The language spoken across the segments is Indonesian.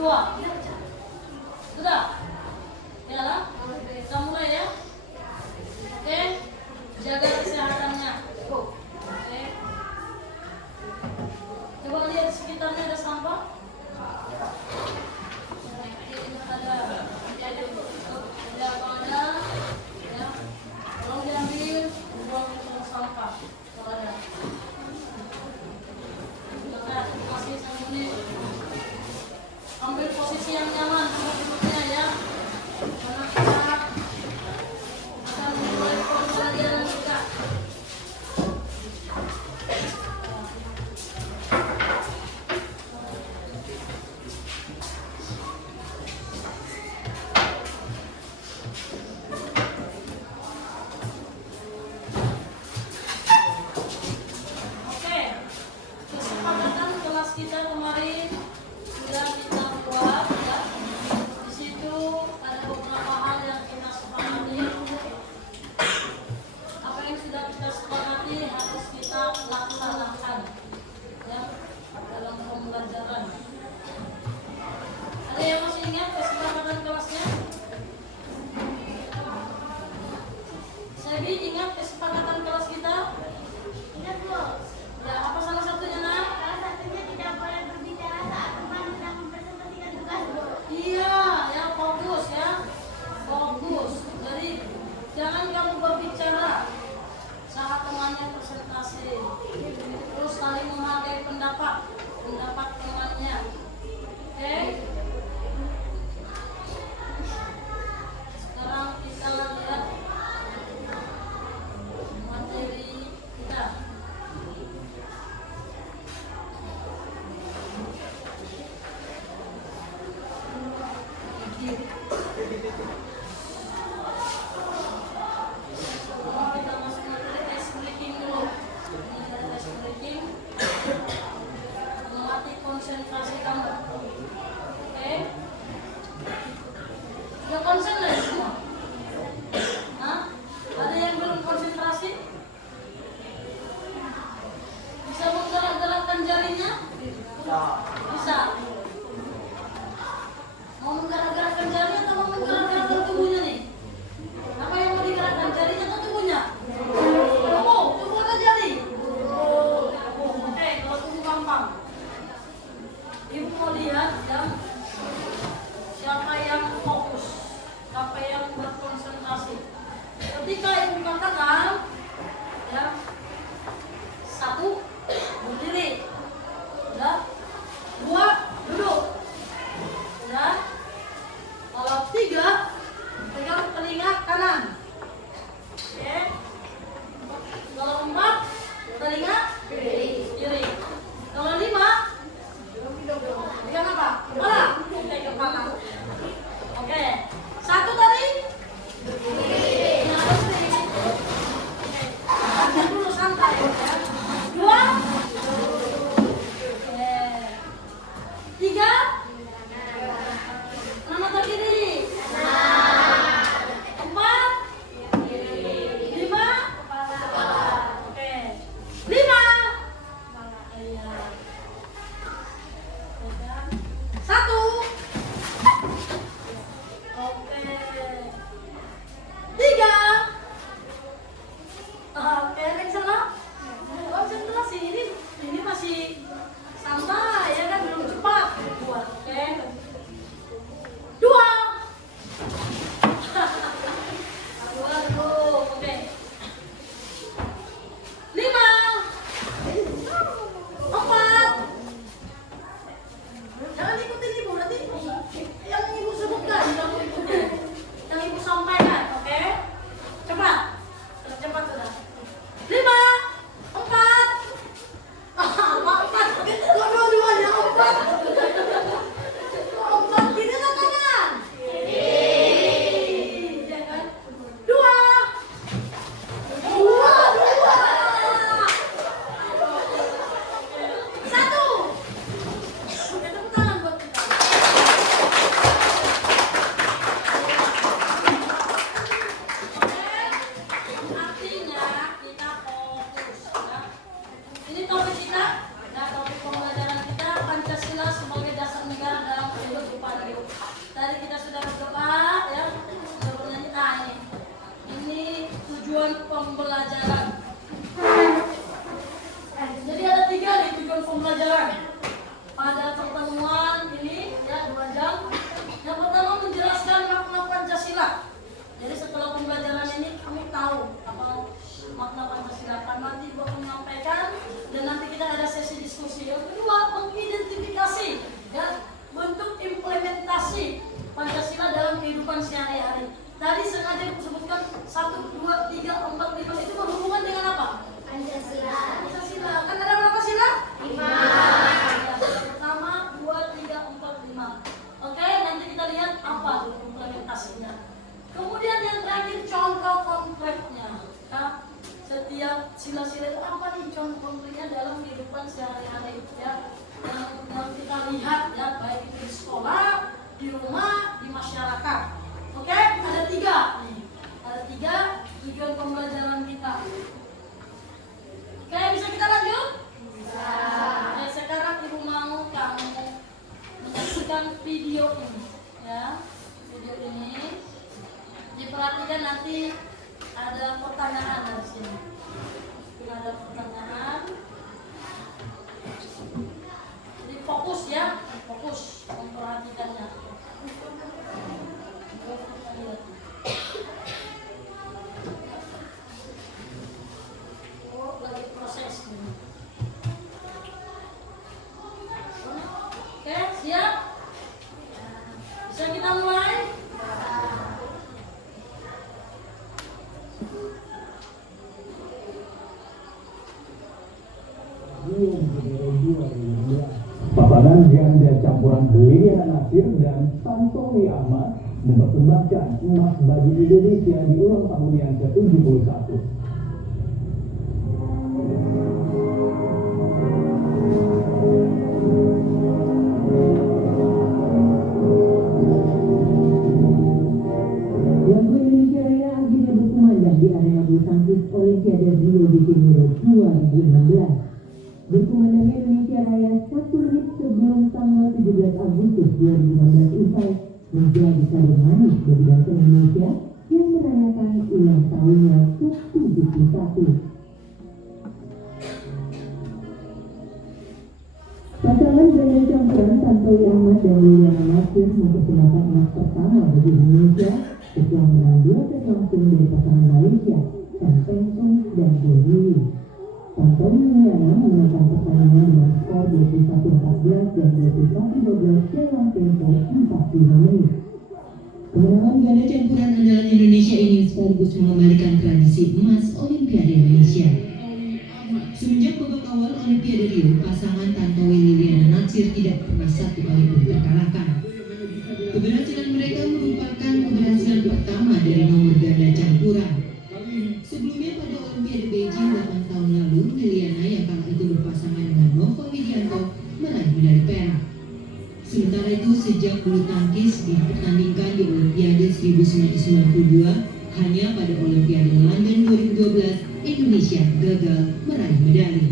Dua. Sudah? Ya lah? Kita mulai ya. Oke. Jaga kesehatannya. Oke. Coba lihat di sekitarnya ada sampah. Ada apa ada? Ya. Tolong diambil, buang ke sampah. Kalau ada. Masih 1 menit. Ambil posisi yang nyaman untuk duduknya ya. Karena kita akan mulai pembelajaran kita. Oke, kesepakatan kelas kita kemarin sudah kita buat ya. Di situ ada beberapa hal yang kita sepakati. Apa yang sudah kita sepakati harus kita laksanakan ya dalam pembelajaran. Ada yang masih ingat kesepakatan kelasnya? Sebi ingat kesepakatan kelas kita? Ingat bos. Ya, apa salah satunya nak? Salah satunya tidak boleh berbicara saat teman sedang mempresentasikan tugas bos. Iya, ya fokus ya. Fokus. Jadi jangan kamu berbicara saat temannya presentasi. Terus saling menghargai pendapat temannya. Oke? Sekarang kita lihat materi kita. Kita masuk materi ice breaking dulu. Ini ada ice breaking. Melatih konsentrasi kamu. Oke? Sudah konsen lah ya semua? Hah? Ada yang belum konsentrasi? Bisa menggerak-gerakkan jarinya? Bisa. Mau menggerak-gerakkan jari atau mau menggerak-gerakkan tubuhnya nih? Apa yang mau digerakkan, jarinya atau tubuhnya? Tubuh atau jari? Oke, kalau tubuh gampang. Ibu mau lihat ya, siapa yang fokus, siapa yang berkonsentrasi. Ketika ibu katakan, ya, 1, berdiri, ya, 2, duduk. Ya. Kalau 3, pegang telinga kanan. Oke. Kalau 4, telinga kiri. Kalau 5, pegang apa? Kepala. Oke, kepala. Oke. 1 tadi? Yang harus diingat lihat ya, baik itu di sekolah, di rumah, di masyarakat. Oke, ada 3 nih. Ada 3 tujuan pembelajaran kita. Oke, bisa kita lanjut? Bisa. Oke, sekarang ibu mau kamu menyaksikan video ini ya. Video ini diperhatikan, nanti ada pertanyaan dari sini. Ada pertanyaan. Jadi fokus ya, fokus memperhatikannya. Oh, lagi proses ini. Oke, siap? Bisa kita mulai? Paparan ganda campuran Liliana Natsir dan Tantowi Ahmad mempersembahkan emas bagi Indonesia di ulang tahun yang ke-71. Lagu Indonesia Raya akhirnya berkumandang di arena bulu tangkis Olimpiade Rio de Janeiro 2016. Berkumandangnya Indonesia Raya 1 menit sebelum tanggal 17 Agustus 2016 usai menjadi kado manis bagi bangsa Indonesia yang merayakan ulang tahunnya ke-71. Pasangan ganda campuran Tantowi Ahmad dan Liliana Natsir mempersembahkan emas pertama bagi Indonesia setelah menang 2 set langsung dari pasangan Malaysia, Tan Peng Sung dan Dewi. Tantowi Liliana memenangkan pertandingan dengan skor 21-14 dan 21-12 dalam tempo 45 menit. Kemenangan ganda campuran andalan Indonesia ini sekaligus mengembalikan tradisi emas Olimpiade Indonesia. Semenjak babak awal Olimpiade Rio, pasangan Tantowi Liliana Natsir tidak pernah 1 kali pun terkalahkan. Keberhasilan mereka merupakan keberhasilan pertama dari nomor ganda campuran. Sebelumnya pada Olimpiade Beijing 8 tahun lalu, Liliana yang kala itu berpasangan dengan Nova Widianto meraih medali perak. Sementara itu, sejak bulu tangkis dipertandingkan di Olimpiade 1992, hanya pada Olimpiade London 2012, Indonesia gagal meraih medali.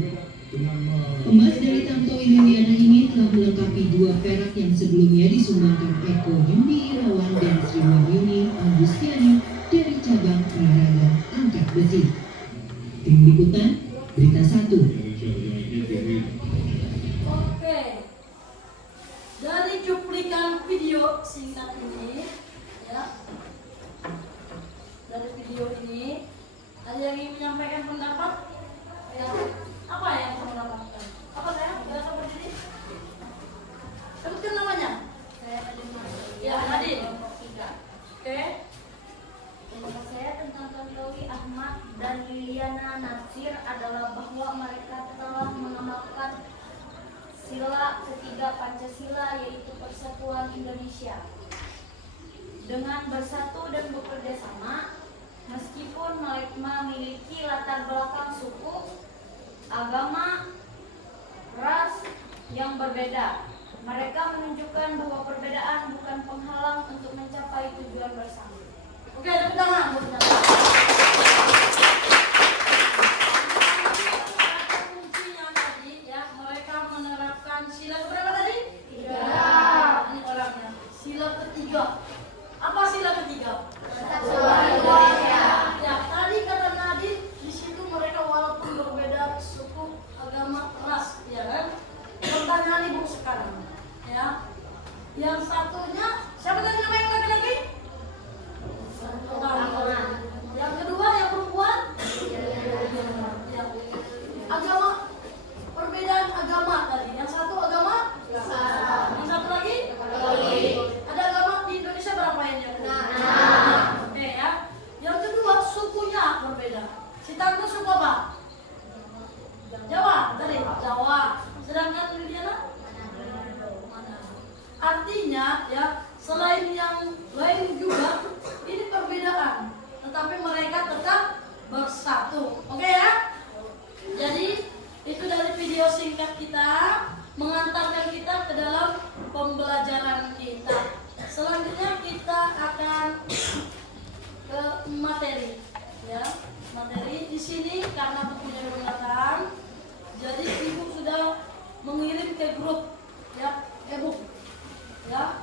Emas dari Tantowi Liliana ini telah melengkapi 2 perak yang sebelumnya disumbangkan Eko Yudi Irawan dan Sri Wahyuni Agustiani dari cabang olahraga angkat besi. Tim Liputan, Berita 1. Oke. Dari cuplikan video singkat ini ya. Dari video ini ada yang ingin menyampaikan pendapat? Ya. Apa yang kamu dapatkan? Apa saya? Tidak seperti ini. Sebutkan namanya. Saya Nadine. Ya, Nadine. Oke. Pendapat saya tentang Tantowi Ahmad dan Liliana Natsir adalah bahwa mereka telah mengamalkan sila ketiga Pancasila, yaitu Persatuan Indonesia. Dengan bersatu dan bekerja sama, meskipun memiliki latar belakang suku, agama, ras yang berbeda, mereka menunjukkan bahwa perbedaan bukan penghalang untuk mencapai tujuan bersama. Oke, tepuk tangan buat kita. Kuncinya tadi ya, mereka menerapkan sila berapa tadi? 3. Ini orangnya. Sila ketiga. Apa sila ketiga? Persatuan Indonesia. Ya, tadi kata Nadine, di situ mereka walaupun berbeda suku, agama, ras, ya kan? Pertanyaan ibu sekarang, ya. Yang satunya, siapa tadi nama yang laki-laki? Yang kedua yang perempuan? Ya. Agama, perbedaan agama tadi. Yang satu agama? Yang satu lagi? Ada agama di Indonesia berapa yang dia? Oke ya. Yang kedua sukunya berbeda. Si Tante suku apa? Jawa tadi. Jawa. Sedangkan Liliana? Artinya ya, selain yang lain juga, ini perbedaan, tetapi mereka tetap bersatu. Oke ya? Jadi itu dari video singkat kita mengantarkan kita ke dalam pembelajaran kita. Selanjutnya kita akan ke materi, ya. Materi di sini karena bukunya belum datang, jadi ibu sudah mengirim ke grup, ya, e-book, ya.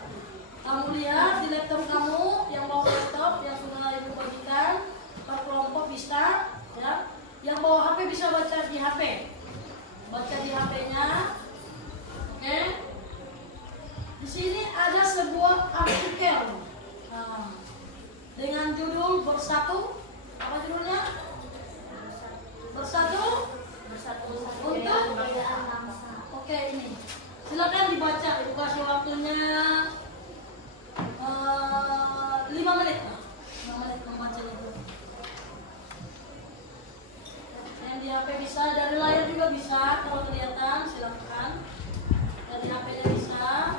Kamu lihat di laptop kamu yang bawa laptop yang sudah ibu bagikan per kelompok bisa, ya. Yang bawa HP bisa baca di HP, baca di HP-nya, oke. Di sini ada sebuah artikel, nah, dengan judul bersatu. Apa judulnya? Bersatu untuk. Oke, ini silakan dibaca. Ibu kasih waktunya 5 menit. 5 menit membaca itu. Yang di HP bisa, dari layar juga bisa. Kalau kelihatan silakan. Dari HP-nya bisa.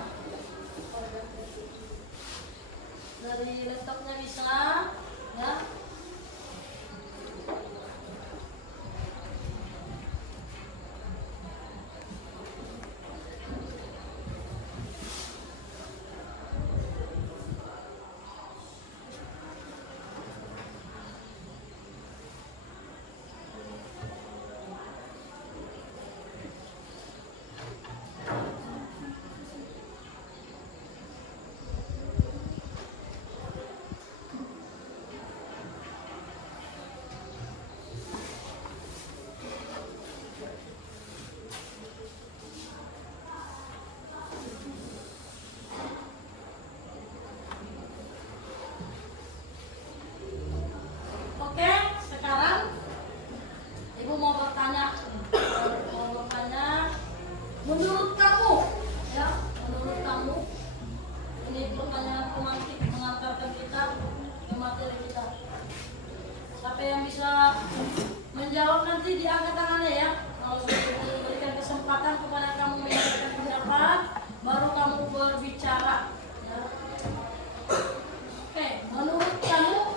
Dari laptopnya bisa, ya. Oke, sekarang ibu mau bertanya, menurut kamu, ya, menurut kamu, ini pertanyaan pemantik mengantarkan kita ke materi kita. Siapa yang bisa menjawab nanti diangkat tangannya, ya. Kalau sudah diberikan kesempatan kepada kamu menyampaikan pendapat, baru kamu berbicara, ya. Oke, menurut kamu,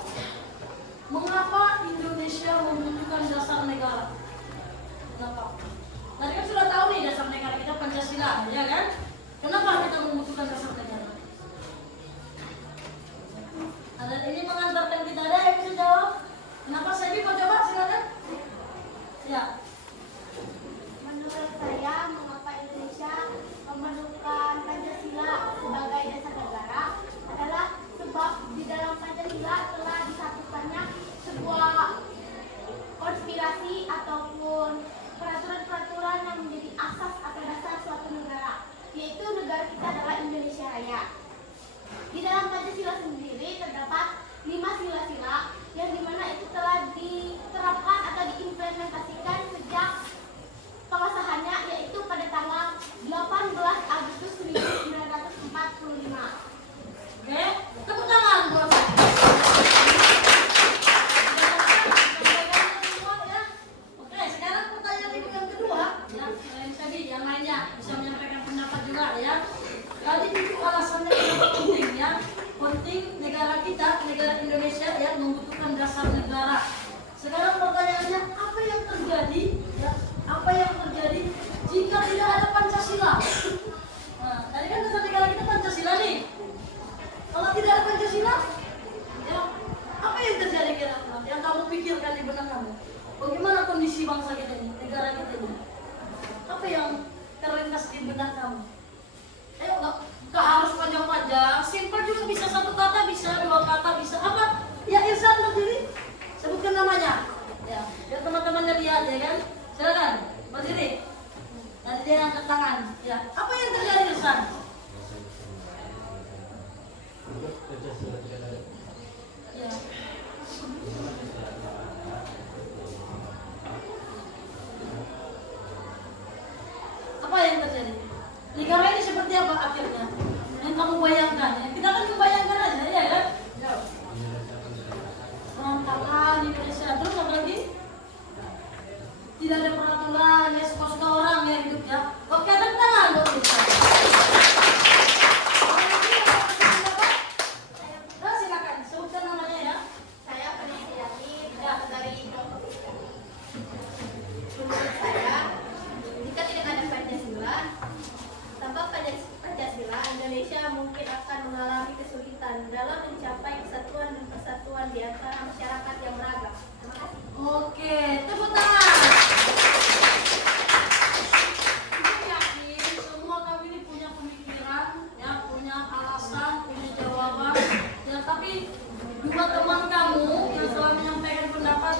mengapa Indonesia membutuhkan dasar negara? Kenapa? Tadi kan sudah tahu nih dasar negara kita Pancasila, ya kan? Kenapa kita membutuhkan dasar negara? Ada ini mengantarkan kita, ada yang bisa jawab? Kenapa? Saya mau coba, silakan. Ya. Menurut saya, mengapa Indonesia memerlukan Pancasila sebagai dasar negara adalah sebab di dalam Pancasila telah disatukannya sebuah konspirasi ataupun peraturan-peraturan yang menjadi asas atau dasar suatu negara, yaitu negara kita adalah Indonesia Raya. Di dalam Pancasila sendiri terdapat 5 sila-sila yang dimana itu telah diterapkan atau diimplementasikan sejak pengesahannya, yaitu pada tanggal 18 Agustus 1945. Oke, tepuk tangan buat saya. Oke, sekarang pertanyaan ibu yang kedua, ya, selain tadi yang lainnya bisa menyampaikan pendapat juga, ya. Tadi itu alasannya yang penting, ya. Penting negara kita, negara Indonesia, ya, membutuhkan dasar negara. Sekarang pertanyaannya, apa yang terjadi, ya? Apa yang terjadi jika tidak ada Pancasila? Nah, tadi kan dasar negara kita Pancasila nih. Kalau tidak ada Pancasila, ya, apa yang terjadi kira-kira? Yang kamu pikirkan di benak kamu? Bagaimana kondisi bangsa kita ini, negara kita ini? Apa yang terlintas di benak kamu? Ayo, nggak harus panjang-panjang, simpel juga bisa, satu kata bisa, 2 kata bisa. Apa? Ya, Irsan berdiri, sebutkan namanya. Ya, biar teman-temannya lihat, ya kan? Silakan berdiri. Nanti dia angkat tangan. Ya, apa yang terjadi, Irsan? Ya. Apa yang terjadi? Negara ini seperti apa akhirnya? Yang kamu bayangkan, ya? Kita kan membayangkan aja, ya kan? Berantakan Indonesia, terus apa lagi? Tidak ada peraturan, ya, suka-suka orang yang hidup, ya. Oke, tepuk tangan buat kita. Nah, silakan sebutkan namanya, ya. Saya Penisiani Ya. dari Indo. Menurut saya, jika tidak ada Pancasila, tanpa Pancasila mungkin akan mengalami kesulitan dalam mencapai kesatuan dan persatuan di antara masyarakat yang beragam. Terima kasih. Oke, tepuk tangan. Saya yakin semua kami ini punya pemikiran, ya, punya alasan, punya jawaban. Ya, tapi dua teman kamu yang telah menyampaikan pendapat,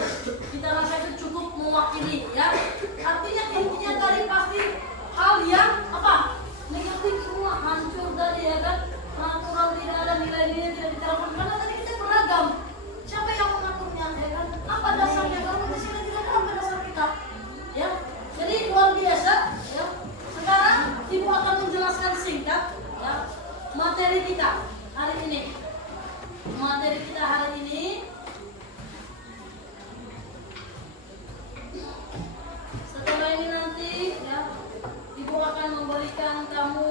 kita rasa itu cukup mewakili, ya. Artinya intinya tadi pasti hal yang apa? Negatif semua, hancur tadi, ya kan? Peraturan tidak ada, nilai-nilai tidak diterapkan karena tadi kita beragam. Siapa yang mengaturnya, ya kan? Apa dasarnya? Kalau di sini tidak ada apa dasar kita, ya. Jadi luar biasa, ya. Sekarang Ibu akan menjelaskan singkat, ya, materi kita hari ini. Materi kita hari ini setelah ini nanti, ya, Ibu akan memberikan kamu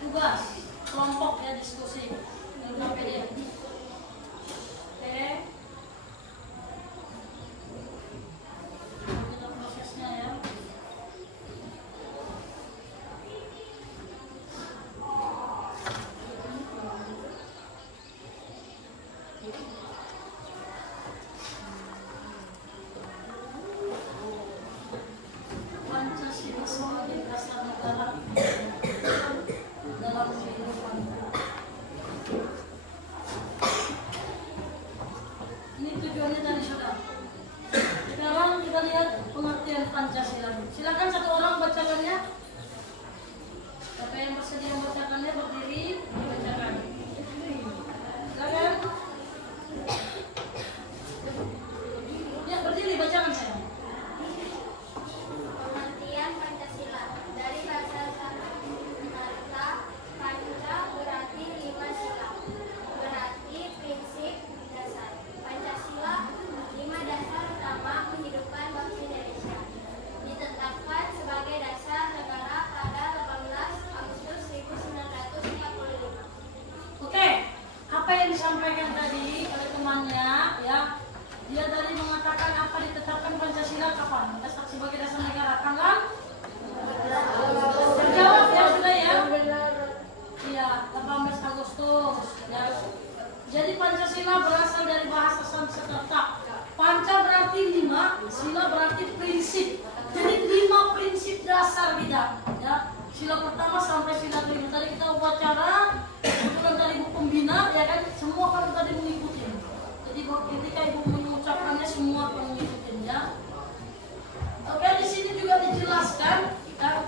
tugas kelompok, ya, diskusi tentang PDF. Oke, kita prosesnya, ya. Pancasila sebagai dasar negara dalam kehidupan. Ini tujuannya tadi sudah. Sekarang kita lihat pengertian Pancasila. Silakan satu orang bacakannya. Siapa yang bersedia membacakannya berdiri dibacakan. Silakan. Ya, berdiri bacakan saya. Pengertian Pancasila dari bahasa Sanskerta, panca berarti 5 sila, berarti prinsip dasar. Pancasila 5 dasar utama menghidupkan bangsa Indonesia, ditetapkan sebagai dasar negara pada 18 Agustus 1945. Oke, apa yang disampaikan tadi oleh temannya, ya, dia tadi mengatakan apa ditetapkan Pancasila kapan? Sebagai dasar negara tanggal? Terjawab ya sudah, ya. Iya, 18 Agustus. Ya. Jadi Pancasila berasal dari bahasa Sanskerta. Panca berarti 5, sila berarti prinsip. Jadi 5 prinsip dasar kita. Ya. Sila pertama sampai sila kelima. Tadi kita upacara, kebetulan tadi ibu pembina, ya kan, semua kan tadi mengikuti. Jadi ketika ibu mengucapkannya semua akan mengikuti, ya. Oke, di sini juga dijelaskan, ya,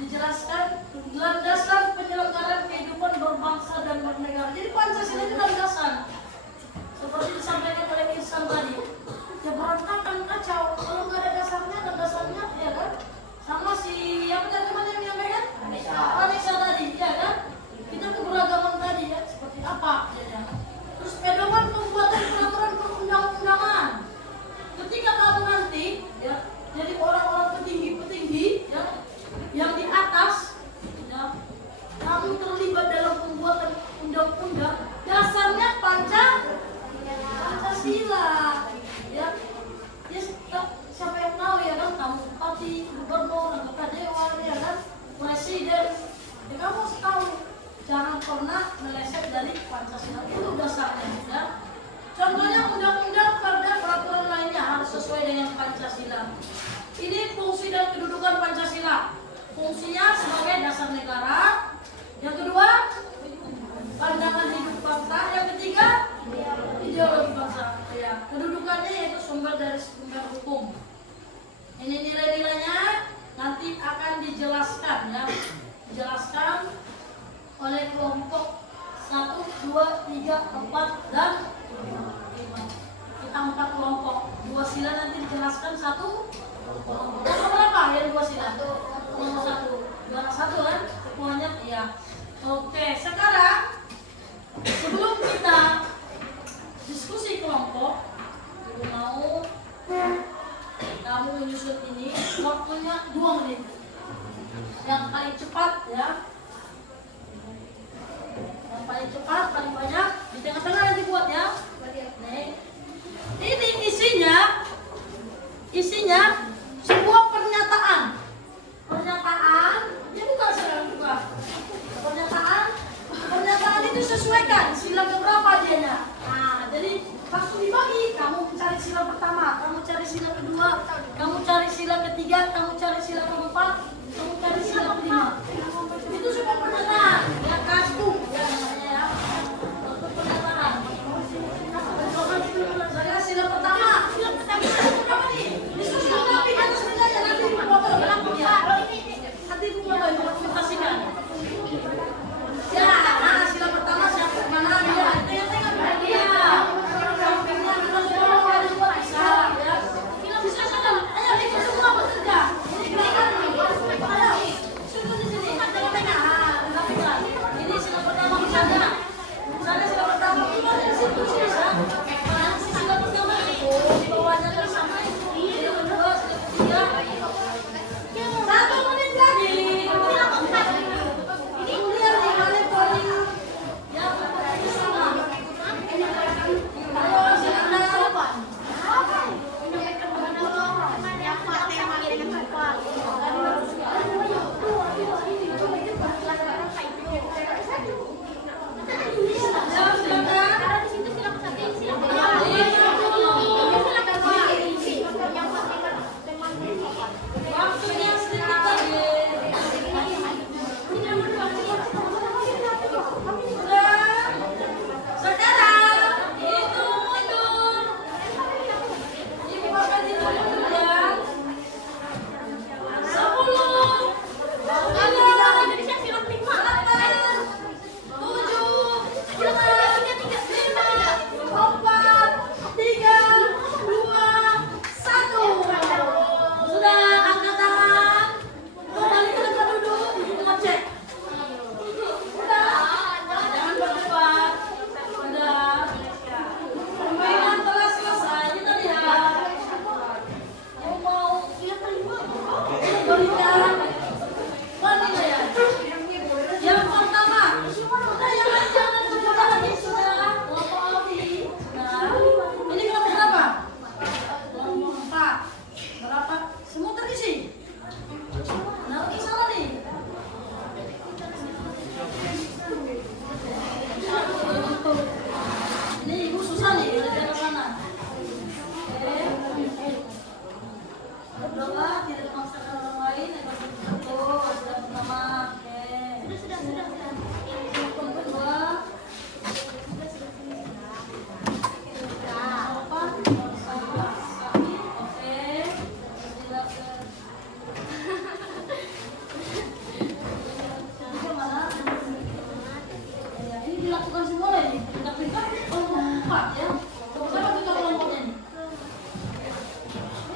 dijelaskan landasan penyelenggaraan kehidupan berbangsa dan bernegara. Jadi Pancasila itu landasan, seperti disampaikan oleh Ihsan tadi. Ya, berantakan, kacau. Kalau nggak ada dasarnya, ada dasarnya, ya kan? Sama si yang teman yang menyampaikan, Vanessa tadi, ya kan? Kita keberagaman tadi, ya, seperti apa, ya. Terus pedoman pembuatan peraturan perundang-undangan. Ketika kamu nanti, ya, jadi orang-orang petinggi-petinggi, ya, yang di atas, ya, kamu terlibat dalam pembuatan undang-undang, dasarnya Pancasila, ya. Ya, siapa yang tahu, ya kan, kamu bupati, gubernur, anggota dewan, ya kan, presiden, ya, kamu harus tahu, jangan pernah meleset dari Pancasila, itu dasarnya, ya. Contohnya undang-undang, perda, peraturan lainnya harus sesuai dengan Pancasila. Ini fungsi dan kedudukan Pancasila. Fungsinya sebagai dasar negara. Yang kedua, pandangan hidup bangsa. Yang ketiga, ideologi bangsa. Ya, kedudukannya yaitu sumber dari sumber hukum. Ini nilai-nilainya nanti akan dijelaskan, ya. Dijelaskan oleh kelompok 1, 2, 3, 4, dan 5. Kita 4 kelompok. 2 sila nanti dijelaskan 1 kelompok. Nomor berapa yang 2 sila? Nomor 1. Juara 1 kan? Semuanya, iya. Oke, sekarang sebelum kita diskusi kelompok, Ibu mau kamu menyusun ini, waktunya 2 menit. Yang paling cepat, ya. Yang paling cepat, paling banyak, di tengah-tengah nanti buat, ya. Nih. Ini isinya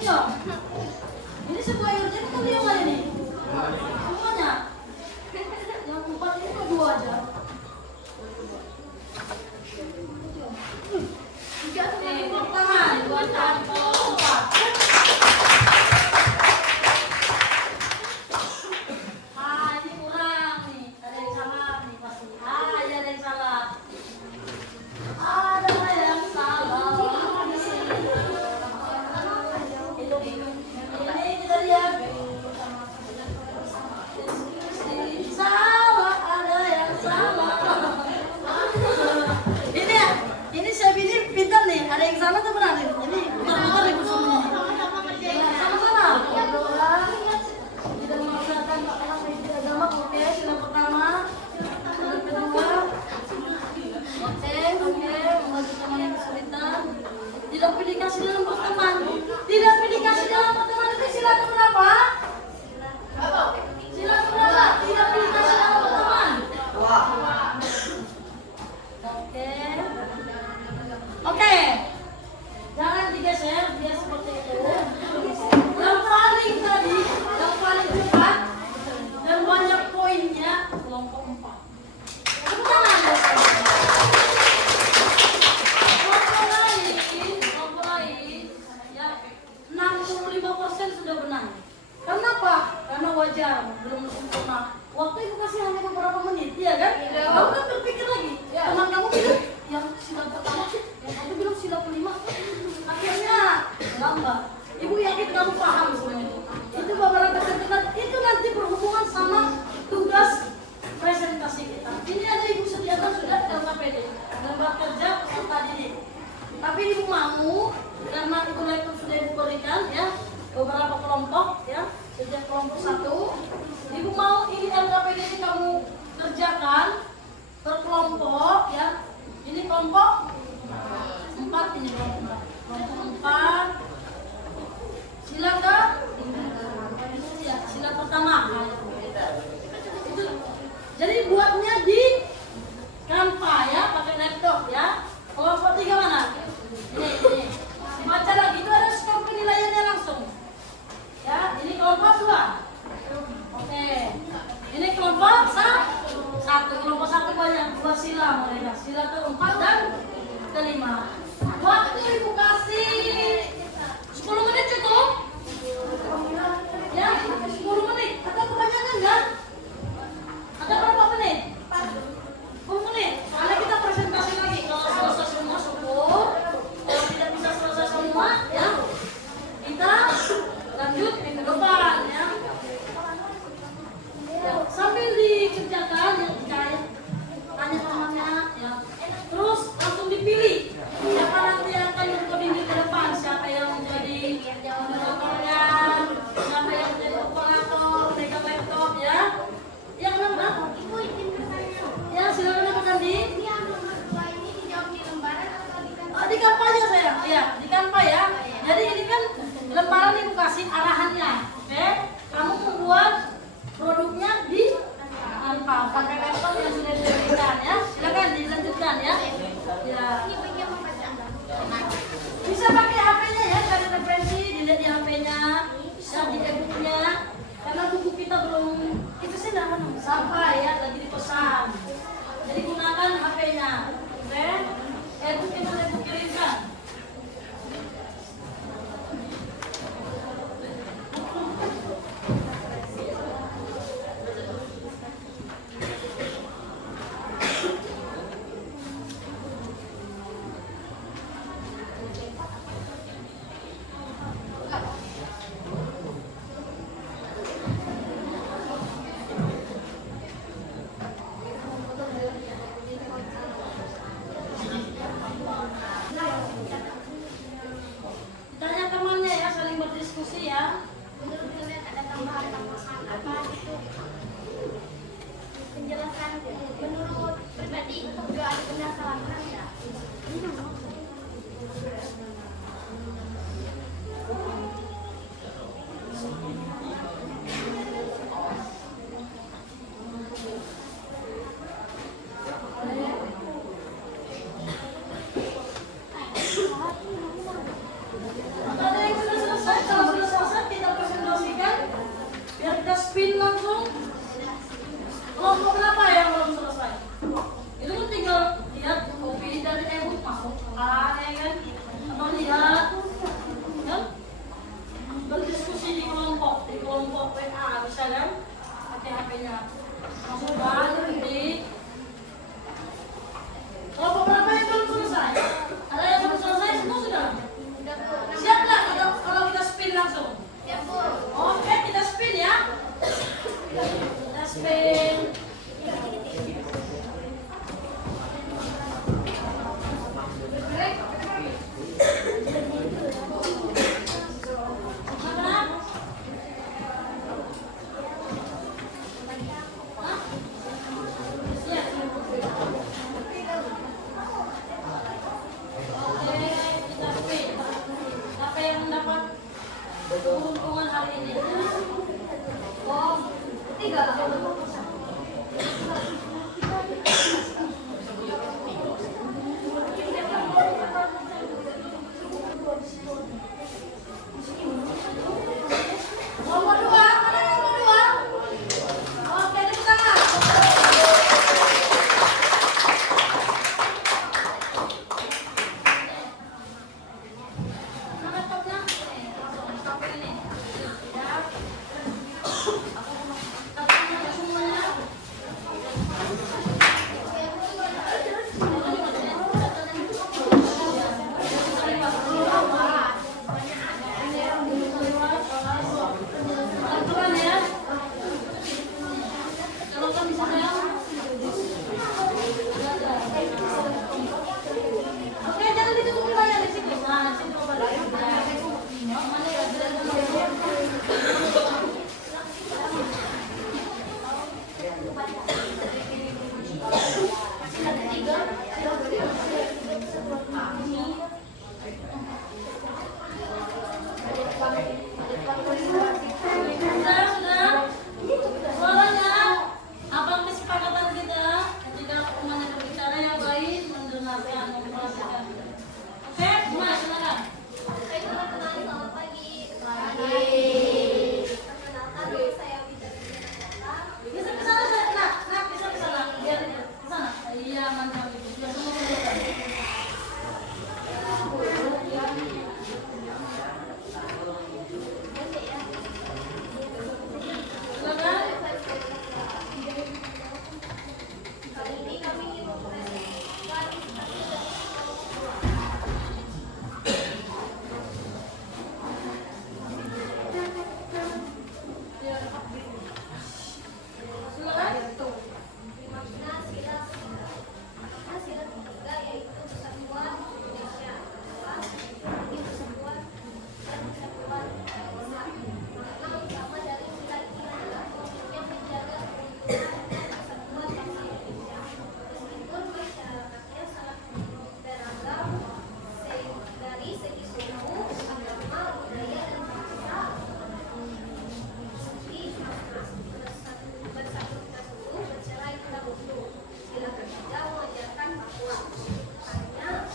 ya. Ini sebuah ngerjain kan dia nggak ini? Semuanya. Yang 4 ini kok 2 aja. Nih, tepuk tangan buat Anto 4. Ah, ini kurang nih. Ada yang salah nih pasti. Ah, iya ada yang salah. Ada yang salah. Ini kita lihat. Salah, ada yang salah. Ini saya ini pintar nih. Ada yang salah tuh benar nih. Ini putar-putar nih semuanya. Sama-sama. Tidak memaksakan anak pendidik agama. Oke, sila pertama. Sila kedua. Oke, membantu teman yang kesulitan. Tidak pilih kasih dalam berteman. Tidak pilih kasih dalam berteman itu sila keberapa? Sila keberapa? Tidak pilih kasih dalam berteman. Oke. Jangan digeser, dia seperti itu. Yang paling tadi, yang paling cepat dan banyak poinnya kelompok 4. Tepuk tangan. Kelompok lain, ya 65% sudah benar. Kenapa? Karena wajar, belum sempurna. Waktu itu kasih hanya beberapa menit, ya kan? Kamu kan berpikir lagi. Teman kamu bilang yang sila pertama, yang satu bilang sila kelima. Akhirnya lambat. Ibu yakin kamu paham semuanya itu. Itu beberapa catatan. Itu nanti berhubungan sama tugas presentasi kita. Ini ada ibu sediakan sudah LKPD, lembar kerja peserta didik. Tapi ibu mau karena itu laptop sudah ibu berikan ya beberapa kelompok ya sejak kelompok 1. Ibu mau ini LKPD ini kamu kerjakan per kelompok ya. Ini kelompok 4 ini kelompok 4. Silakan. Ya, sila pertama. Itu. Jadi buatnya di Canva ya, pakai laptop ya. Kelompok 3 mana? Ini. Baca lagi itu ada skor penilaiannya langsung. Ya, ini kelompok 2. Oke. Ini kelompok 1. Kelompok 1 banyak 2 sila mereka. Sila keempat dan kelima. Waktu ibu kasih 10 menit cukup? Ya, 10 menit. Atau kebanyakan kan? Ada berapa menit? 10 menit. Karena kita presentasi lagi. Kalau selesai semua syukur. Kalau tidak bisa selesai semua, ya kita lanjut minggu depan ya. Sambil dikerjakan ya, tanya temannya ya. Terus langsung dipilih siapa nanti yang akan berkoordinir ke depan, siapa yang menjadi moderatornya, siapa yang menjadi operator, pegang laptop ya. Ya kenapa? Ibu izin bertanya. Ya silakan Pak Kandi. Ini yang nomor 2 ini dijawab di lembaran atau di kantor? Di Canva aja saya, ya di Canva ya. Jadi ini kan lembaran ibu kasih arahannya, oke? Kamu membuat produknya di Canva pakai laptop yang sudah diberikan ya. Silakan dilanjutkan ya. Ya. Ibunya membaca. Bisa pakai HP-nya ya, cari referensi, dilihat di HP-nya, bisa di e-booknya. Karena buku kita belum, itu sih nggak sampai ya, lagi dipesan. Jadi gunakan HP-nya, oke? E-book itu e-book kirimkan. Tanya temannya ya, saling berdiskusi ya. Menurut kalian ada tambahan-tambahan apa itu? Penjelasan menurut pribadi juga ada penjelasan enggak? Ada yang sudah selesai kalau Kelompok berapa yang belum selesai? Itu kan tinggal lihat kopi dari e-book masuk A, ya kan? Atau lihat, kan? Berdiskusi di kelompok WA bisa kan? Pakai HP-nya. Masuk banyak di kelompok berapa yang belum selesai? Ada yang belum selesai semua sudah? Siap nggak kalau kita spin langsung? Ya, Bu. Oke, kita spin ya. Kita spin. Mana? Hah? Iya. Oke, kita spin. Siapa yang mendapat keuntungan hari ini? Oh, 3 lah. Nomor 2, mana nomor 2? Oke, tepuk tangan. Mana laptopnya? Laptop ini. Ya. Laptopnya semuanya. Pelan-pelan ya. Kalau kan bisa ya. Oke, jangan ditutup layar di sini. Nah, sini coba lagi. Mana ya? Sudah. Suaranya, abang kesepakatan kita ketika temannya berbicara yang baik, mendengarkan, memperhatikan. Oke, Mas, silakan. Teman-teman, selamat pagi. Perkenalkan, saya Wida Dinata. Bisa ke sana, nak, bisa ke sana. Biar ke sana. Iya, mantap itu. Biar semua kelihatan. Silakan. Kali ini kami ingin mempresentasikan Silakan. makna sila ketiga, yaitu persatuan Indonesia. Ini persatuan dan kesatuan bangsa. Makna utama dari sila ini adalah komitmen menjaga kerukunan dan persatuan bangsa Indonesia. Meskipun masyarakatnya sangat beragam dari segi suku, agama, budaya, dan bahasa, bersatu kita dulu, bercerai kita dulu. Sila ketiga mengajarkan bahwa hanya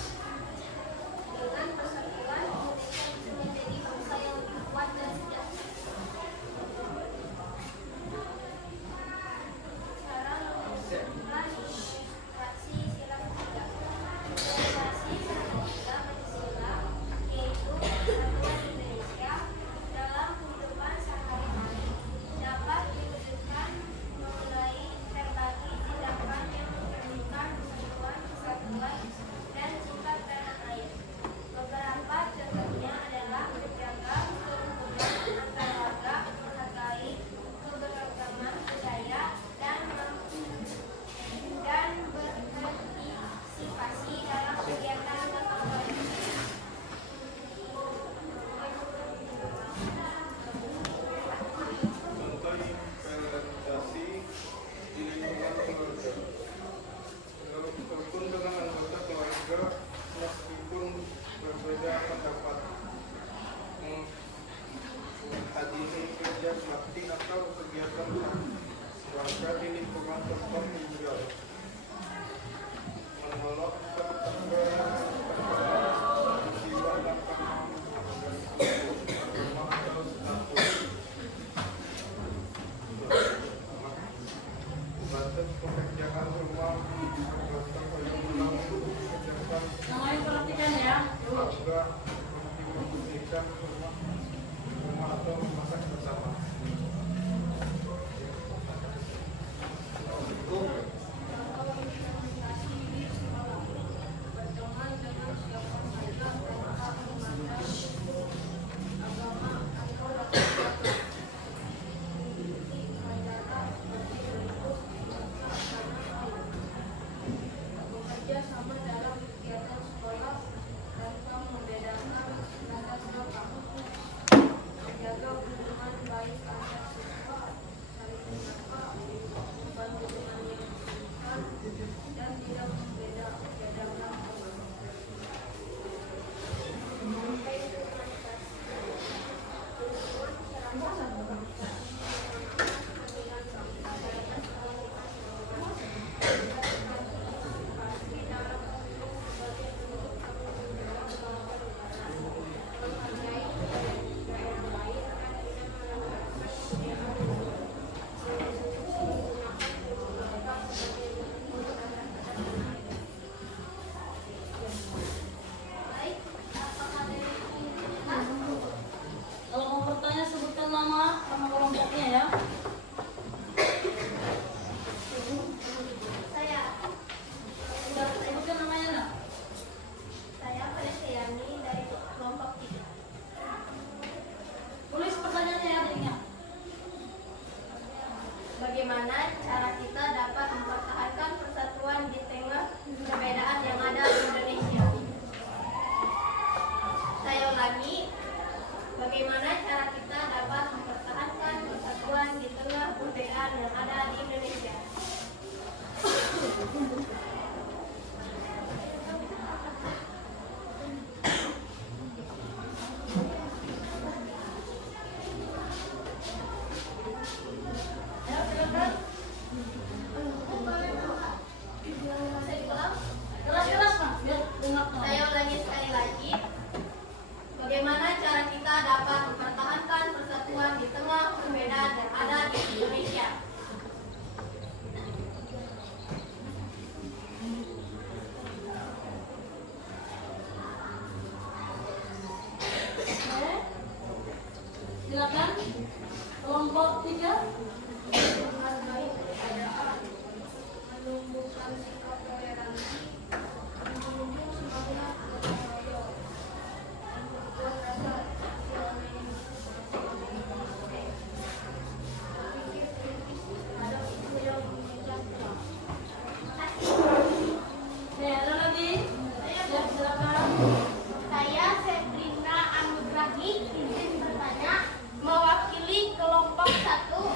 dengan persatuan Indonesia bisa menjadi bangsa yang lebih kuat dan sejahtera. Cara mewujudkan implementasi sila ketiga. Implementasi sila ketiga Pancasila, yaitu persatuan Indonesia dalam kehidupan sehari-hari, dapat diwujudkan melalui berbagai tindakan yang mencerminkan persatuan, kesatuan, dan cinta tanah air. Beberapa contohnya adalah menjaga kerukunan antar warga, menghargai keberagaman budaya, dan berpartisipasi dalam kegiatan gotong royong. Contoh implementasi di lingkungan keluarga. Rukun dengan anggota keluarga meskipun berbeda pendapat, menghadiri kerja bakti atau kegiatan keluarga di lingkungan tempat tinggal, menolak pertengkaran peristiwa tanpa agama atau status. Saya. Sudah sebutkan namanya enggak? Saya Vanessa dari kelompok 3. Tulis pertanyaannya ya, adiknya. Bagaimana cara kita dapat mempertahankan persatuan di tengah perbedaan yang ada di Indonesia? Saya ulangi. Bagaimana cara kita dapat mempertahankan persatuan di tengah perbedaan yang ada di Indonesia? Ya, silakan. Saya diulang. Keras-keras, Mas, biar dengar. Saya ulangi sekali lagi. Bagaimana cara kita dapat mempertahankan persatuan di tengah perbedaan yang ada di Indonesia? Oke. Silakan. Kelompok 3. Menghargai perbedaan, menumbuhkan sikap toleransi, menjunjung semangat gotong royong, memperkuat rasa nasionalisme, berpikir kritis terhadap isu yang menginjak Islam. Oke, ada lagi? Ya, silakan. Saya Sebrina Anugrahi, izin bertanya, mewakili kelompok 1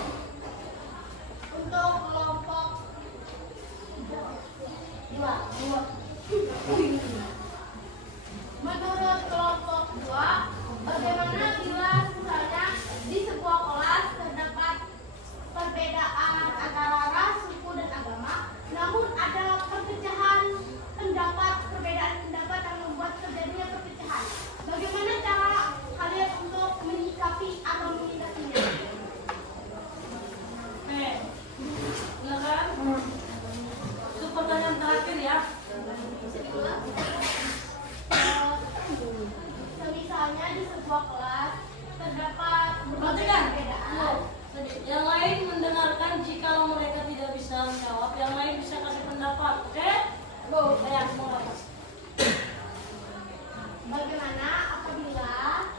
untuk kelompok 2. Menurut kelompok 2, bagaimana bila misalnya di sebuah kelas terdapat perbedaan antara ras, suku, dan agama, namun ada perbedaan pendapat yang membuat terjadinya perpecahan. Bagaimana cara kalian untuk menyikapi atau menghindarinya? Oke. Silakan. Itu pertanyaan terakhir ya. Semisalnya di sebuah kelas terdapat Perhatikan. perbedaan. Yang lain mendengarkan, jika mereka tidak bisa menjawab, yang lain bisa kasih pendapat. Oke? Go, saya semua lepas. Bagaimana apabila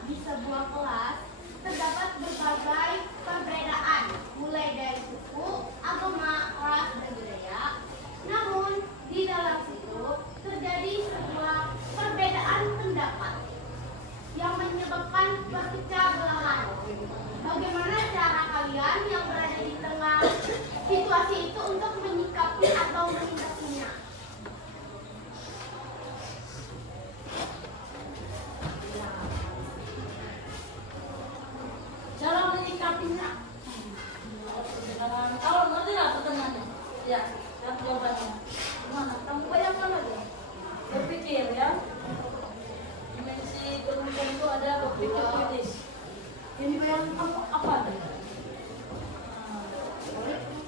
di sebuah kelas terdapat berbagai perbedaan, mulai dari suku, agama, ras, dan budaya. Namun di dalam situ terjadi sebuah perbedaan pendapat yang menyebabkan perpecah belahan. Bagaimana cara kalian yang berada di tengah situasi itu untuk menyikapi atau menghindarinya? Cara menyikapinya. Kalau ngerti lah pertanyaannya. Ya, lihat jawabannya. Gimana? Kamu bayangkan aja. Berpikir ya. Dimensi berpikir itu ada berpikir kritis. Yang dibayangkan apa?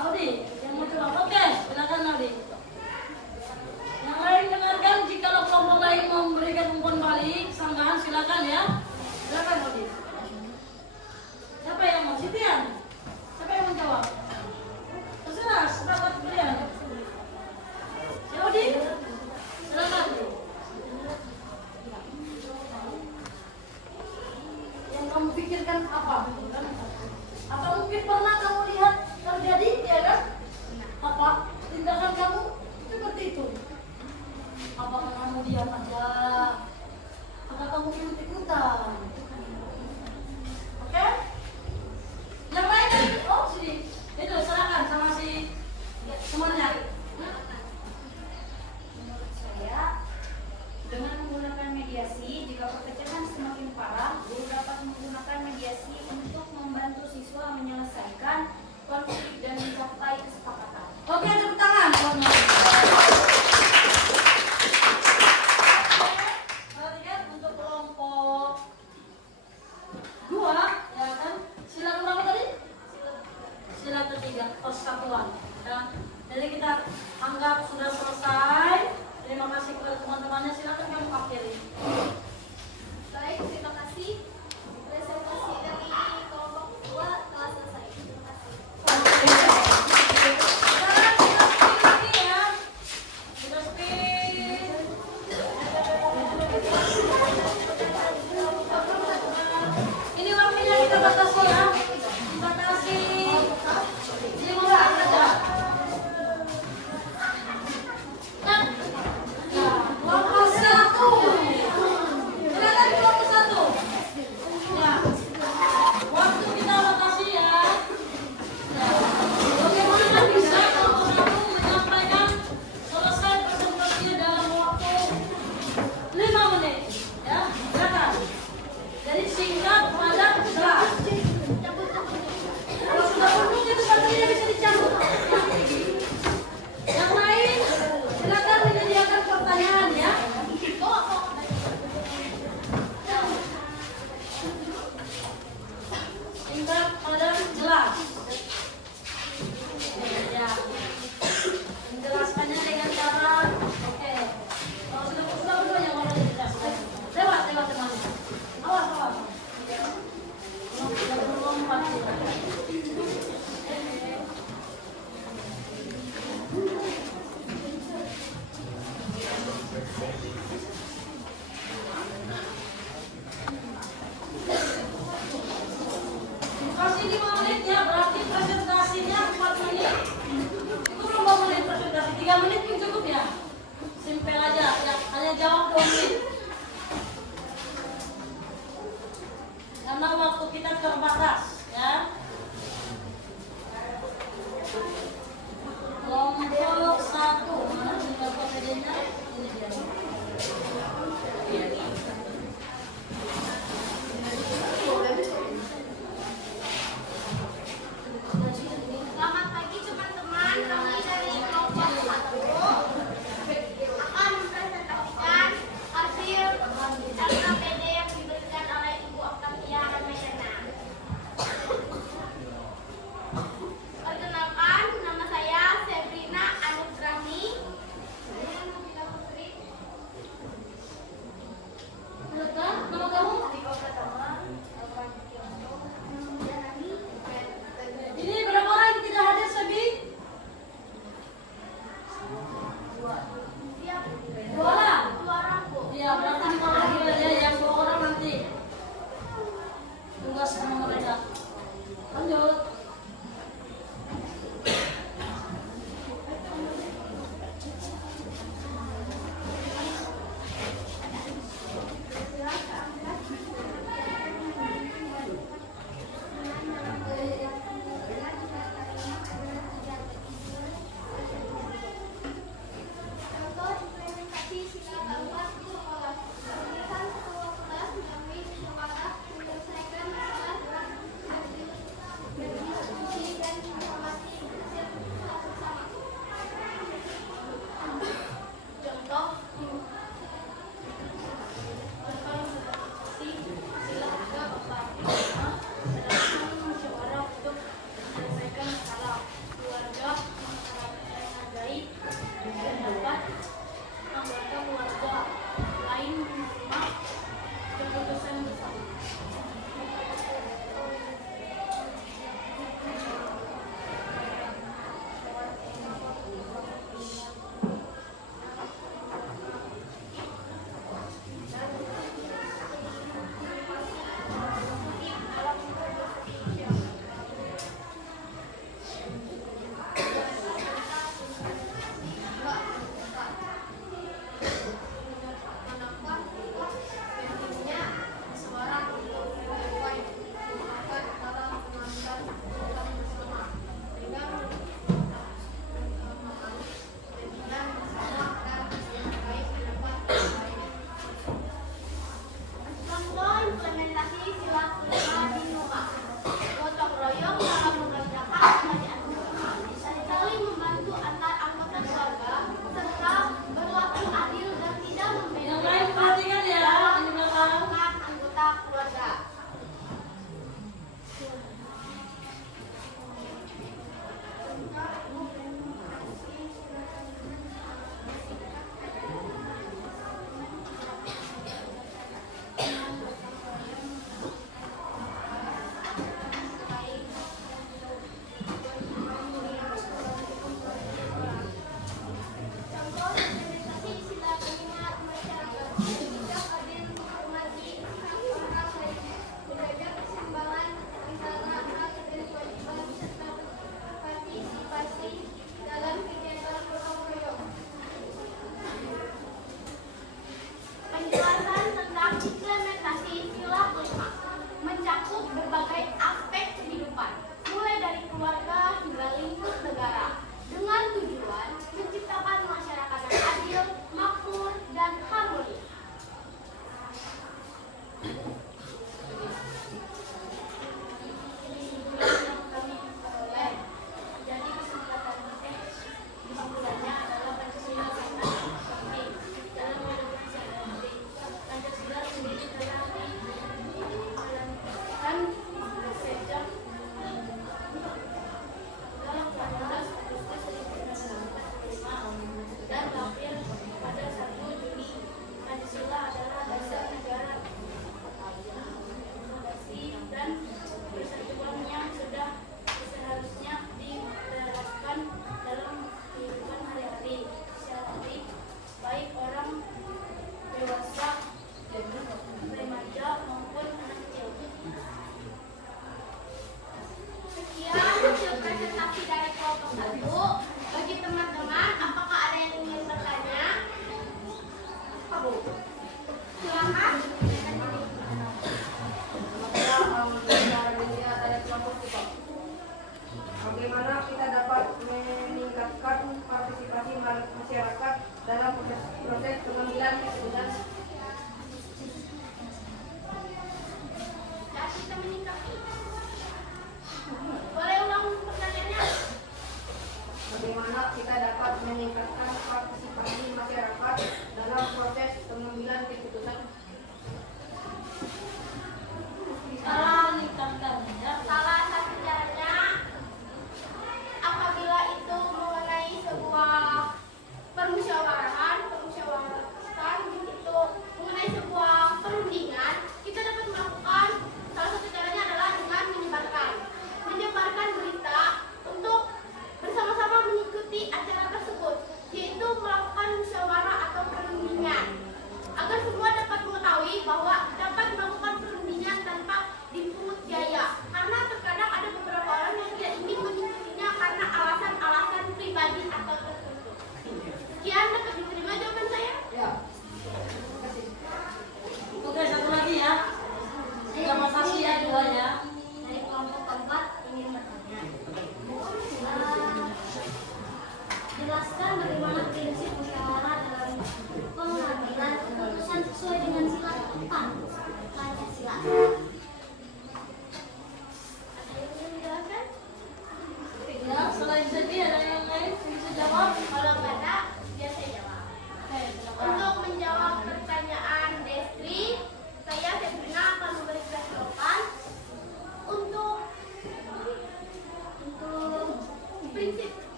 Aldi, yang mau jawab. Oke, silakan Aldi. Yang lain dengarkan, jika kelompok lain memberikan umpan balik, sanggahan silakan ya. Silakan Aldi. Siapa yang mau? Sitian? Siapa yang mau jawab? Terserah, sepakat kalian. Si Aldi? Silakan. Yang kamu pikirkan apa? Atau mungkin pernah kamu lihat terjadi, ya kan? Apa tindakan kamu seperti itu? Apakah kamu diam aja? Apakah kamu ikut-ikutan? Oke? Yang lain? Oh, sini. Itu silakan sama si temannya. Menurut saya, dengan menggunakan mediasi, jika perpecahan semakin parah, guru dapat menggunakan mediasi untuk membantu siswa menyelesaikan konflik dan mencapai kesepakatan. Oke, tepuk tangan. Perhatikan untuk kelompok 2, ya kan? Sila berapa tadi? Sila ketiga, persatuan. Ya. Jadi kita anggap sudah selesai. Terima kasih kepada teman-temannya. Silakan kamu akhiri. Baik, terima kasih. Presentasi dari kelompok 2 telah selesai. Terima kasih. dibatasi ya. Dibatasi 15 saja. Nah, kelompok 1. Silakan kelompok 1. Ya. Waktu kita batasi ya. Ya. Bagaimana bisa kelompok 1 menyampaikan selesai presentasinya dalam waktu 5 menit? Ya, silakan. Jadi singkat, padat, jelas. Kalau sudah penuh itu baterainya bisa dicabut. Yang lain, silakan menyediakan pertanyaan ya. Singkat, padat, jelas. Ya. Menjelaskannya dengan cara oke. Kalau sudah berdua yang orang dijelaskan. Lewat teman. Awas. Jangan lompat. Kasih 5 menit ya, berarti presentasinya 4 menit. Itu belum 2 menit presentasi, 3 menit pun cukup ya. Simpel aja, ya, hanya jawab 2 menit. Karena waktu kita terbatas ya. Kelompok 1, mana sih kelompok PD-nya? Ini dia. Selamat pagi teman-teman, kami dari kelompok 1 akan mempresentasikan hasil LKPD yang diberikan oleh Ibu Octavia Ramayana. Perkenalkan, nama saya Sebrina Anugrahmi. Silakan, nama kamu? Ini berapa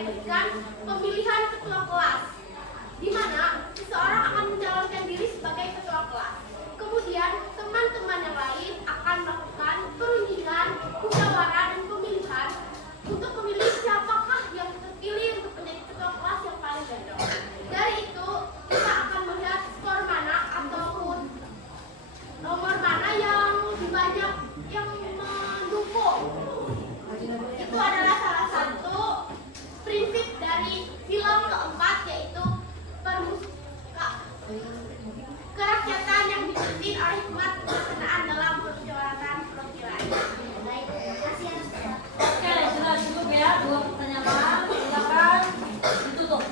memberikan pemilihan ketua kelas, di mana seseorang akan mencalonkan diri sebagai ketua kelas. Kemudian teman-teman yang lain akan melakukan perundingan, musyawarah dan pemilihan untuk memilih siapakah yang terpilih untuk menjadi ketua kelas yang paling gandeng. Dari itu kita akan melihat skor mana ataupun nomor mana yang lebih banyak yang mendukung. Itu adalah salah satu prinsip dari film keempat, yaitu kerakyatan yang dipimpin oleh hikmat pelaksanaan dalam permusyawaratan perwakilan. Baik, terima kasih atas perhatian. Oke, sudah cukup ya, 2 pertanyaan. Silakan ditutup.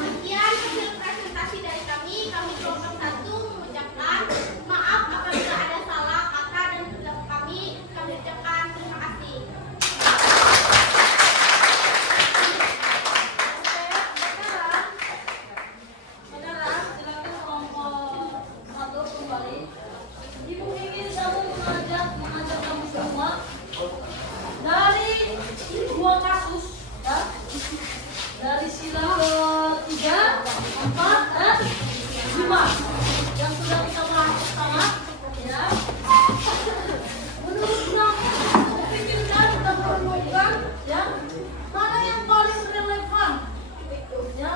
Sekian hasil presentasi dari kami. Kami kelompok 1 mengucapkan maaf apabila ada salah kata dan pendapat kami. Kami ucapkan terima kasih. Saudara, silakan kelompok 1 kembali. Ibu ingin kamu mengajak kamu semua dari 2 kasus, ya, dari sila ke-3, 4, dan 5 yang sudah kita bahas bersama, ya. Menurut kamu pikirkan dan merenungkan, ya, mana yang paling relevan, ya,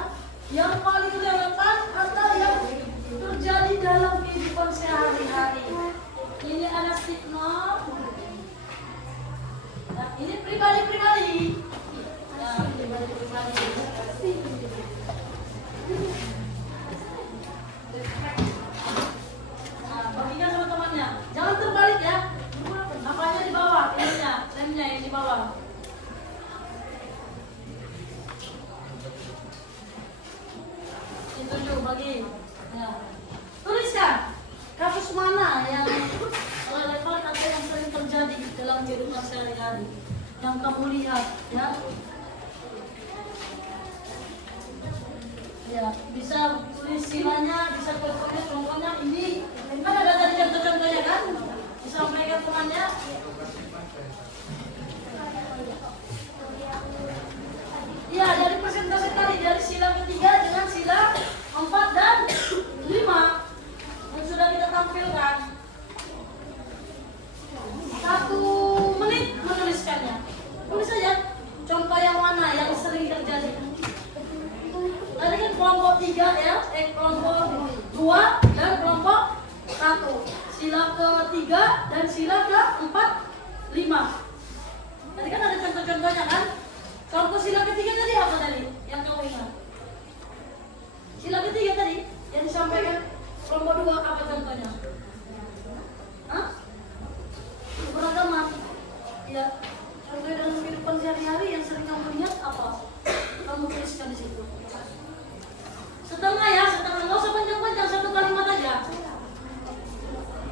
yang paling relevan atau yang terjadi dalam kehidupan sehari-hari. Ini ada stigma, nah, ini pribadi-pribadi, ya, pribadi-pribadi. Nah, bagikan sama temannya, jangan terbalik ya, apanya di bawah, lemnya yang di bawah. Itu bagi, ya. Tuliskan kasus mana yang relevan atau yang sering terjadi dalam kehidupan sehari-hari yang kamu lihat, ya. Ya, bisa tulis silanya, bisa contohnya ini kan ada tadi contoh-contohnya kan, disampaikan temannya. Ya, dari presentasi tadi dari sila ke-3 dengan sila 4 dan 5 yang sudah kita tampilkan. 1 menit menuliskannya. Tulis saja contoh yang mana yang sering terjadi. Tadi kan kelompok 3 ya, kelompok 2 dan kelompok 1. Sila ke-3 dan sila ke-4, 5. Tadi kan ada contoh-contohnya kan? Contoh sila ke-3 tadi apa tadi yang kamu ingat? Sila ke-3 tadi yang disampaikan kelompok 2 apa contohnya? Hah? Beragama. Ya, contoh dalam kehidupan sehari-hari yang sering kamu lihat apa? Kamu tuliskan di situ. Setengah ya, setengah, nggak usah panjang-panjang, 1 kalimat aja.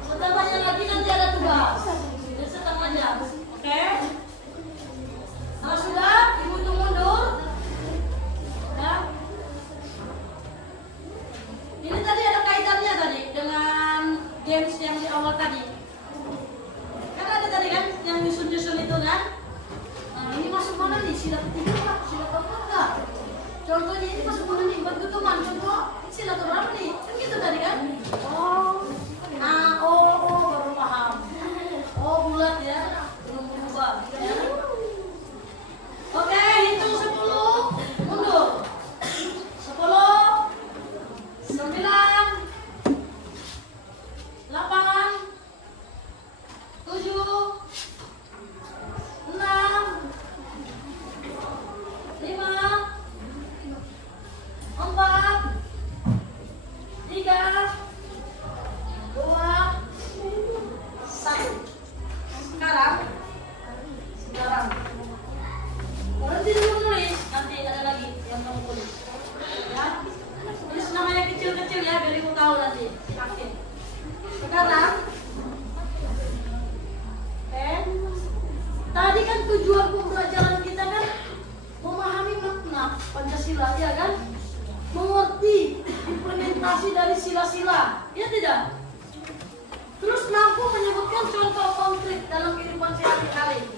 Setengahnya lagi nanti ada tugas. Jadi setengahnya, oke? Nah, sudah, ibu itu mundur. Ya. Ini tadi ada kaitannya tadi dengan games yang di awal tadi. Kan ada tadi kan yang nyusun-nyusun itu kan? Nah, ini masuk mana nih? Sila ke-3 enggak? Sila ke-4 enggak? Contohnya ini masuk mana nih? Bantu teman. Contoh sila ke-berapa nih? Kan gitu tadi kan? Oh. Nah, baru paham. Oh, bulat ya. Belum berubah ya. Oke, hitung 10. Mundur. 10, 9, 8, 7, 6, 5, 4, 3, 2, 1. Sekarang berhenti dulu nulis, nanti ada lagi yang kamu tulis. Ya, tulis namanya kecil-kecil ya, biar ibu tahu nanti. Oke. Sekarang, tadi kan tujuan pembelajaran kita kan memahami makna Pancasila, ya kan? Mengerti implementasi dari sila-sila, ya tidak? Terus mampu menyebutkan contoh konkret dalam kehidupan sehari-hari.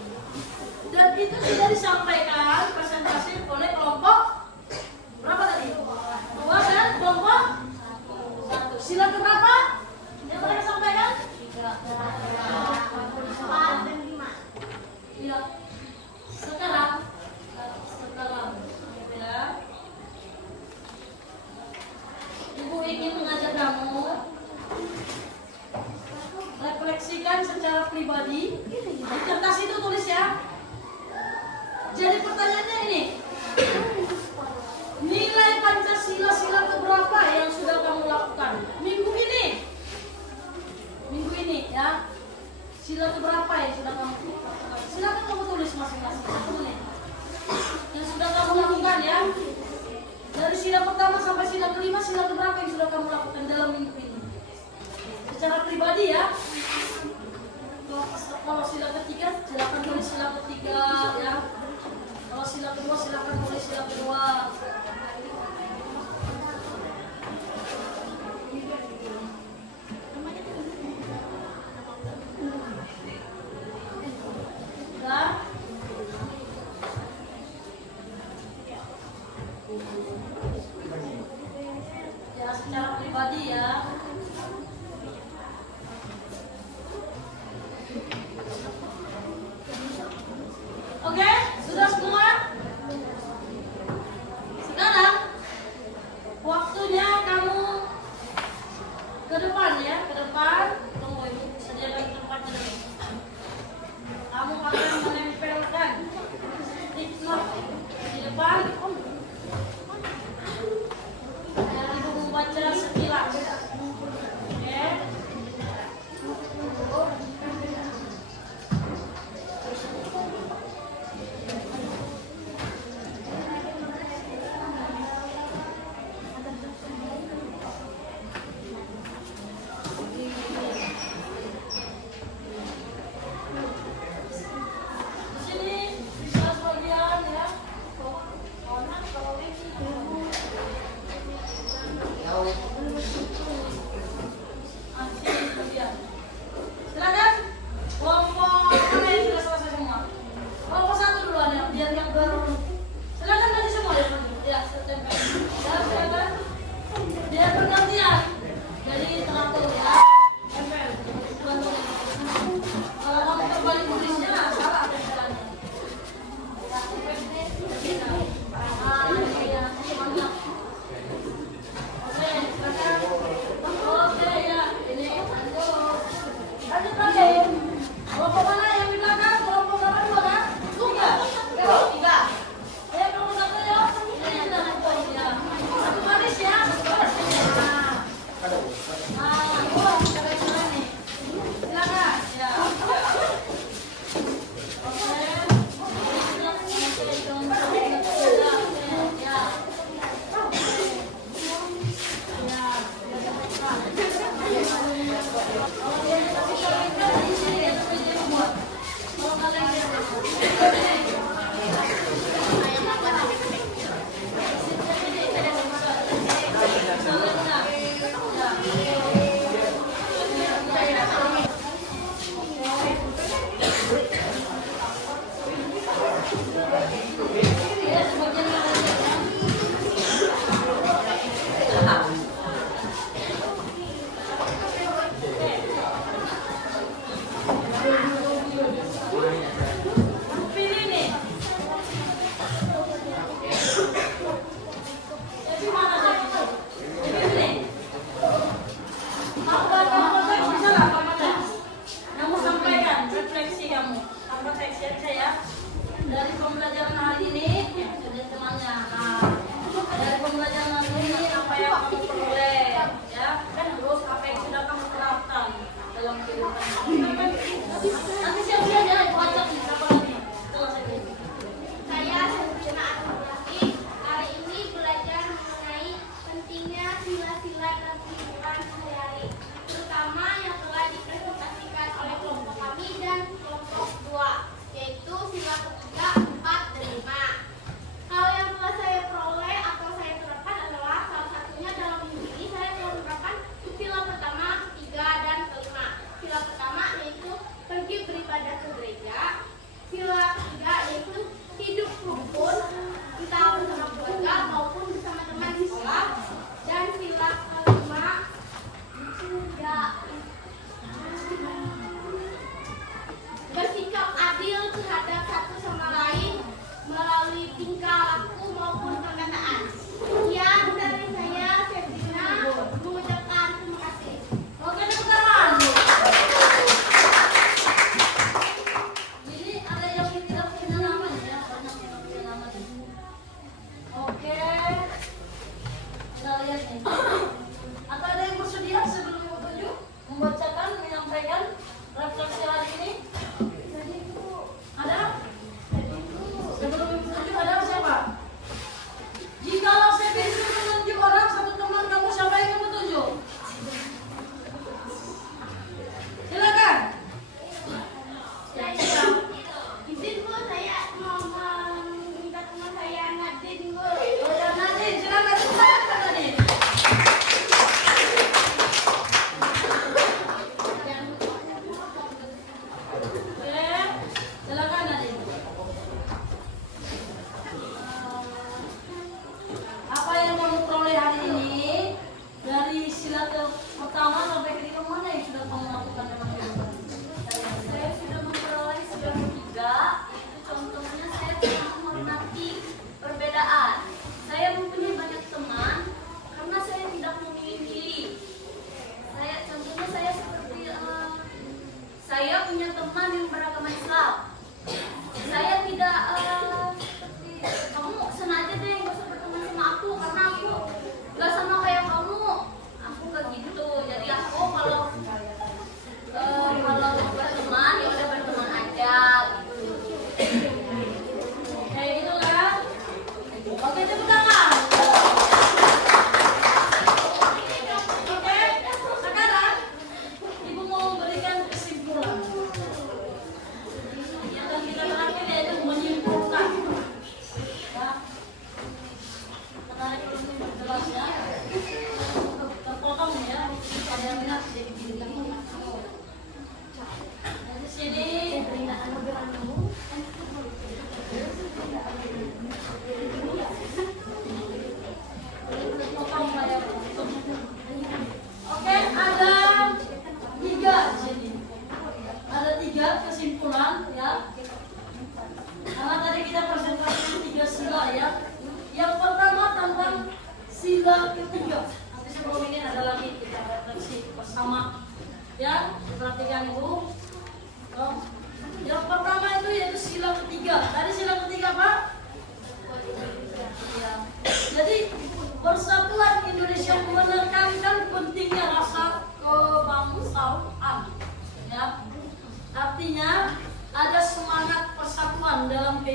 Di kertas itu tulis ya. Jadi pertanyaannya ini, nilai Pancasila sila keberapa yang sudah kamu lakukan minggu ini ya? Sila keberapa yang sudah kamu lakukan? Silakan kamu tulis masing-masing. Tulis yang sudah kamu lakukan ya. Dari sila pertama sampai sila kelima, sila keberapa yang sudah kamu lakukan dalam minggu ini? Secara pribadi ya. Kalau sila ketiga, silakan tulis sila ketiga ya. Kalau sila kedua, silakan tulis sila kedua. Sudah? Ya, secara pribadi ya. Oke, sudah semua? Sekarang waktunya kamu ke depan ya, ke depan. Tunggu ibu, sediakan tempatnya dulu. Kamu akan menempelkan dipnot di depan. Dan ibu membaca sekilas. Oke.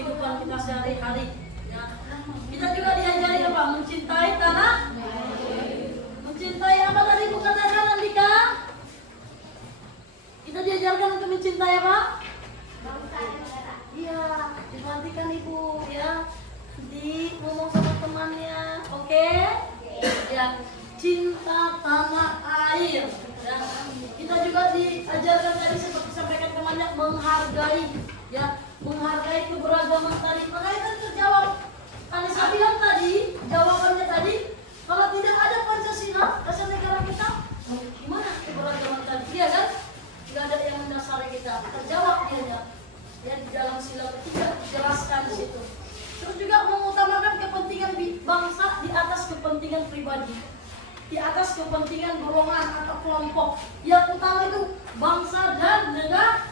kehidupan kita sehari-hari. Ya. Kita juga diajari apa? Mencintai tanah. Mencintai apa tadi Bu katakan Andika? Kita diajarkan untuk mencintai apa? Bangsa dan negara. Iya, diperhatikan Ibu ya. Di ngomong sama temannya, oke? Ya, cinta tanah air. Ya. Kita juga diajarkan tadi seperti sampaikan temannya menghargai, ya, menghargai keberagaman tadi. Makanya kan terjawab. Anissa bilang tadi, jawabannya tadi, kalau tidak ada Pancasila, dasar negara kita, gimana keberagaman tadi? Iya kan? Tidak ada yang mendasari kita. Terjawab dia ya di dalam sila ketiga jelaskan di situ. Terus juga mengutamakan kepentingan bangsa di atas kepentingan pribadi, di atas kepentingan golongan atau kelompok. Yang utama itu bangsa dan negara.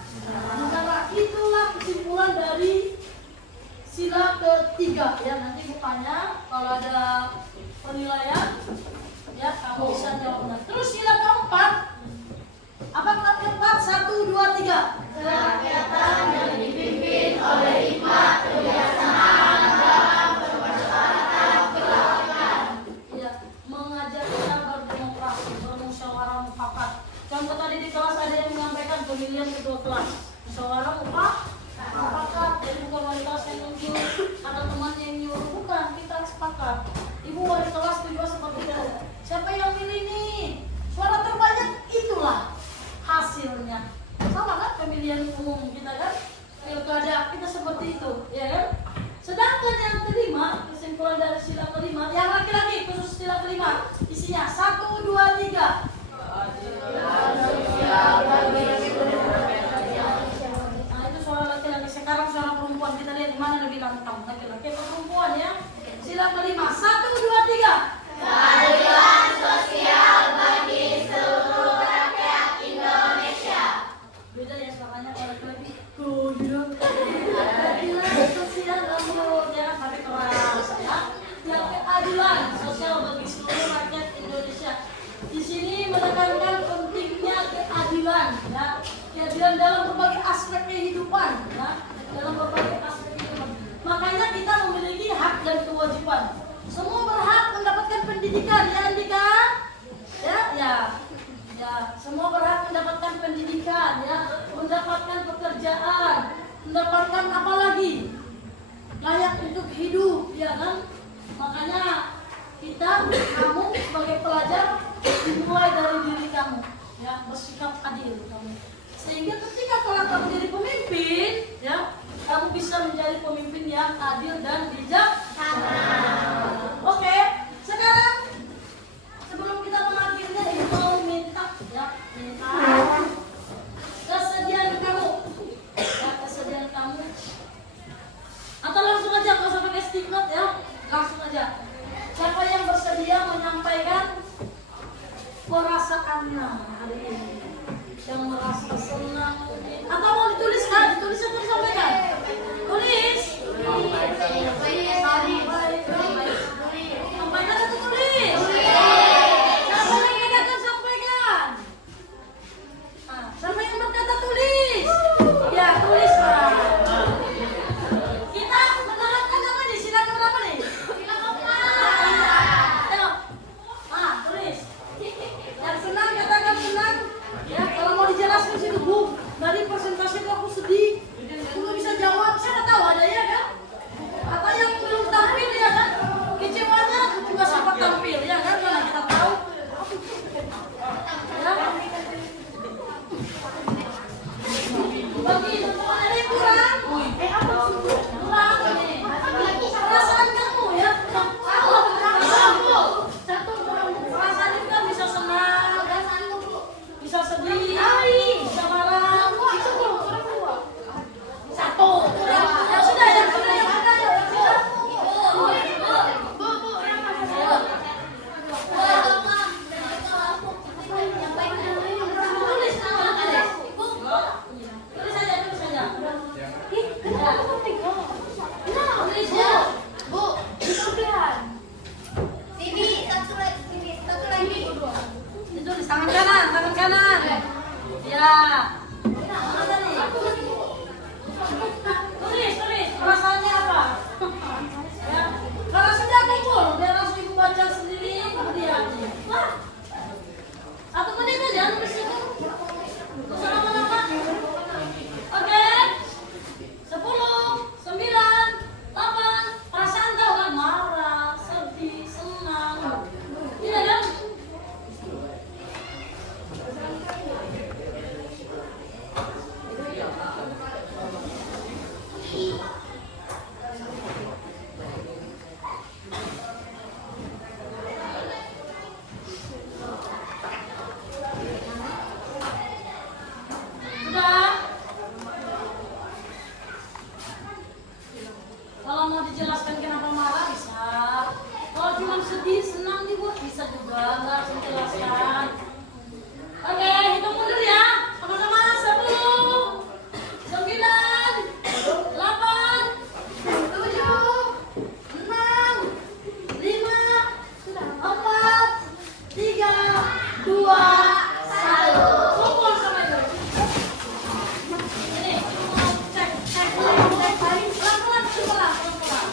Itulah kesimpulan dari sila ketiga. Ya nanti bukanya kalau ada penilaian, ya kamu bisa jawab. Terus sila keempat. Apa keempat? 1, 2, 3. Kerakyatan yang dipimpin oleh hikmat kebijaksanaan dalam bermasyarakat berlakukan. Ya, mengajar kita berdemokrasi, bermusyawarah mufakat. Contoh tadi di kelas ada yang menyampaikan pemilihan ketua kelas. Musyawarah mufakat. Jadi bukan wali kelas yang nunjuk, ada teman yang nyuruh, bukan, kita sepakat. Ibu wali kelas juga seperti itu. Siapa yang milih nih? Suara terbanyak itulah hasilnya. Sama kan pemilihan umum kita kan, pilkada kita seperti itu, ya kan? Sedangkan yang kelima, kesimpulan dari sila kelima, yang laki-laki khusus sila kelima, isinya 1, 2, 3. Nah itu suara laki-laki. Sekarang suara perempuan, kita lihat di mana lebih lantang, laki-laki atau perempuan ya. Sila kelima, 1, 2, 3. Keadilan sosial bagi seluruh rakyat Indonesia. Beda ya suaranya kalau laki-laki. Keadilan sosial lembut ya, tapi keras ya. Yang keadilan sosial bagi seluruh rakyat Indonesia. Di sini menekankan pentingnya keadilan ya. Keadilan dalam berbagai aspek kehidupan ya. Dalam berbagai aspek kehidupan. Makanya kita memiliki hak dan kewajiban. Semua berhak mendapatkan pendidikan ya Andika? Ya, semua berhak mendapatkan pendidikan ya, mendapatkan pekerjaan, mendapatkan apa lagi? Layak untuk hidup ya kan? Makanya kamu sebagai pelajar dimulai dari diri kamu ya, bersikap adil kamu. Sehingga ketika kamu jadi pemimpin ya, kamu bisa menjadi pemimpin yang adil dan bijaksana. Oke, sekarang sebelum kita mengakhirinya, ibu mau minta kesediaan kamu, ya kesediaan kamu. Atau langsung aja, nggak usah pakai stick note ya, langsung aja. Siapa yang bersedia menyampaikan perasaannya hari ini? Yang merasa senang, atau mau ditulis kan? Ditulis atau disampaikan? Tulis. Sampaikan atau tulis? Siapa yang katakan sampaikan? Siapa yang berkata tulis? Ya tulis lah. Kita menerapkan apa nih? Sila keberapa nih? Sila keempat. Ayo. Tulis. Yang senang katakan Sudah? Kalau mau dijelaskan kenapa marah bisa. Kalau cuma sedih, senang dibuat bisa juga. Nggak harus dijelaskan. Oke, hitung mundur ya. Sama-sama. 10, 9, 8, 7, 6, 5, 4, 3, 2, 1. Kumpul sama itu. Ini mau cek pelan-pelan sebelah, pelan-pelan.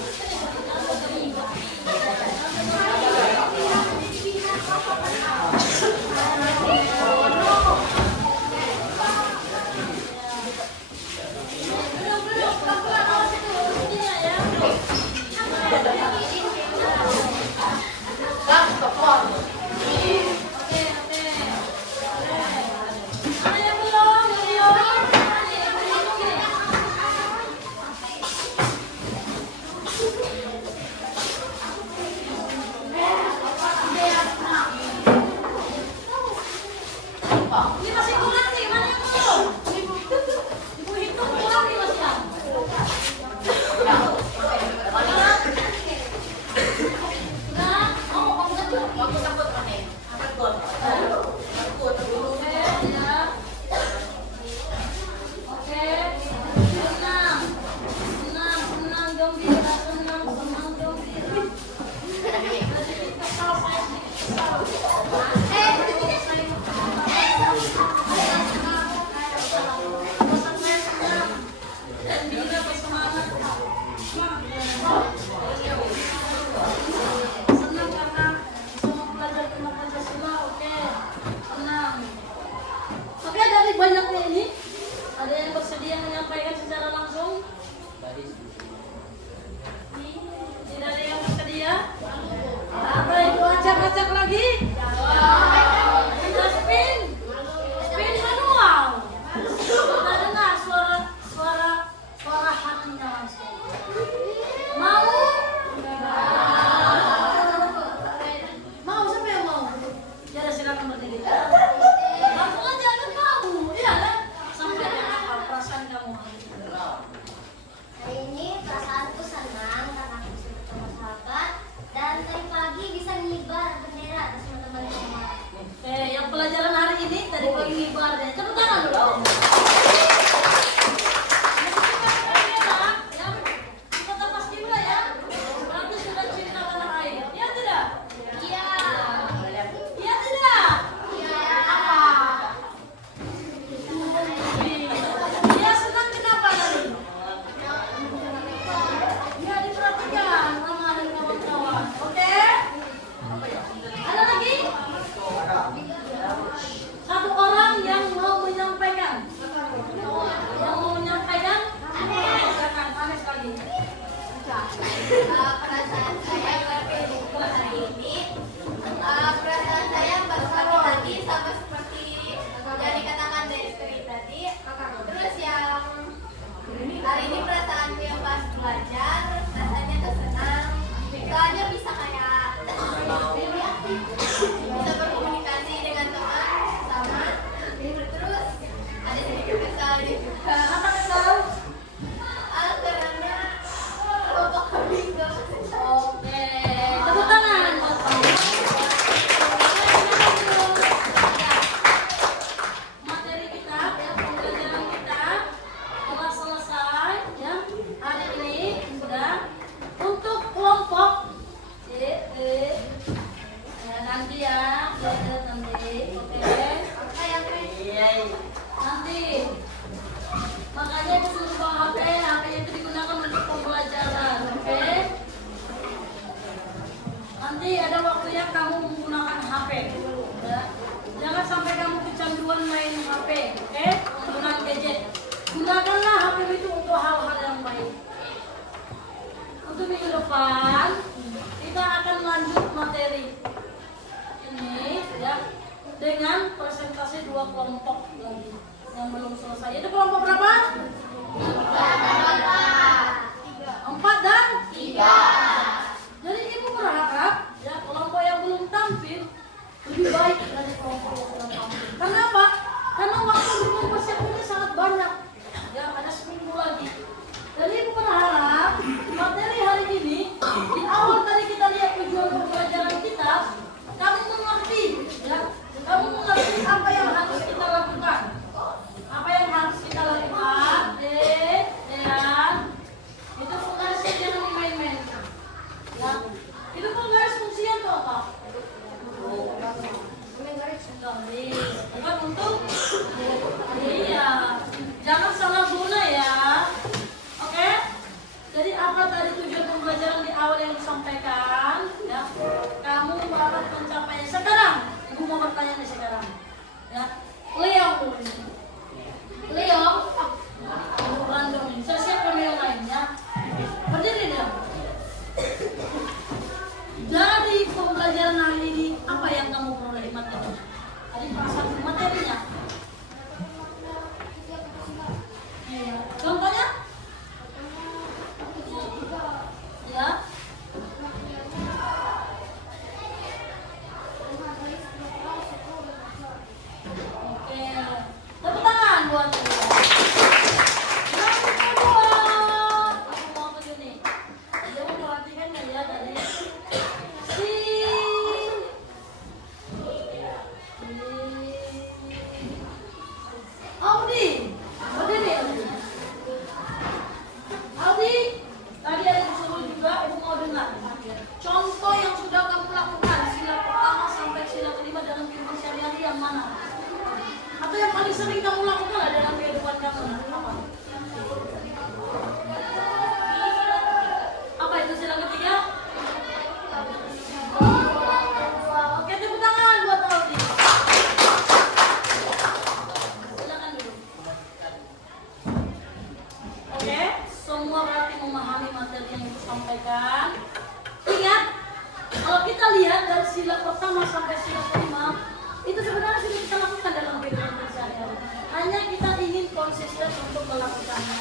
Duduk, pelan-pelan, awas itu ininya ya. Oke. Ada yang belum? Ini masih kurang nih, mana yang belum? Ibu hitung kurang nih masih yang. Sudah? Oh, Oke, ya. Oke. Senang gembira, senang gembira. Kesal saya sedikit kesal. Gembira, bersemangat. Senang karena semua belajar tentang Pancasila. Oke, senang. Oke, dari banyaknya ini ada yang bersedia menyampaikan secara langsung? Tidak ada yang bersedia? Apa itu acak-acak lagi? Kita spin manual. Kita dengar suara hatinya langsung. Mau? Mau, siapa yang mau? Ya, silakan berdiri. Langsung aja kan mau. Iya kan? Sampaikan apa perasaan kamu hari ini? Hari ini perasaanku senang karena aku bisa bertemu sahabat dan tadi pagi bisa ngibar bendera atas teman-teman semua. Oke, yang pelajaran hari ini tadi pagi ngibar deh. Tepuk tangan dulu. Kita pas kibra ya. Berarti sudah cinta tanah air. Iya tidak? Iya. Iya tidak? Apa? Iya senang kenapa tadi? Iya diperhatikan sama dan kawan-kawan. Oke? Ada lagi? Satu orang yang mau menyampaikan. Yang mau menyampaikan? Silakan, Anes lagi. Perasaan saya hari ini perasaan saya baru tadi sama seperti yang dikatakan Destri tadi. Terus yang hari ini perasaanku yang pas belajar rasanya tuh senang. Soalnya bisa kayak bisa berkomunikasi dengan teman sama. Terus ada sedikit kesal juga. Kenapa kesal? Karena kelompok kami nggak Oke, tepuk tangan buat kamu. Materi kita, ya, pembelajaran kita telah selesai, ya. Hari ini sudah untuk kelompok sering kamu lakukan lah dalam kehidupan kamu? Apa? Apa itu sila ketiga? Oke, tepuk tangan buat Aldi. Silakan duduk. Oke, semua berarti memahami materi yang Ibu sampaikan. Ingat, kalau kita lihat dari sila pertama sampai sila kelima, itu sebenarnya sudah kita lakukan dalam kehidupan sehari-hari. Hanya kita ingin konsisten untuk melakukannya.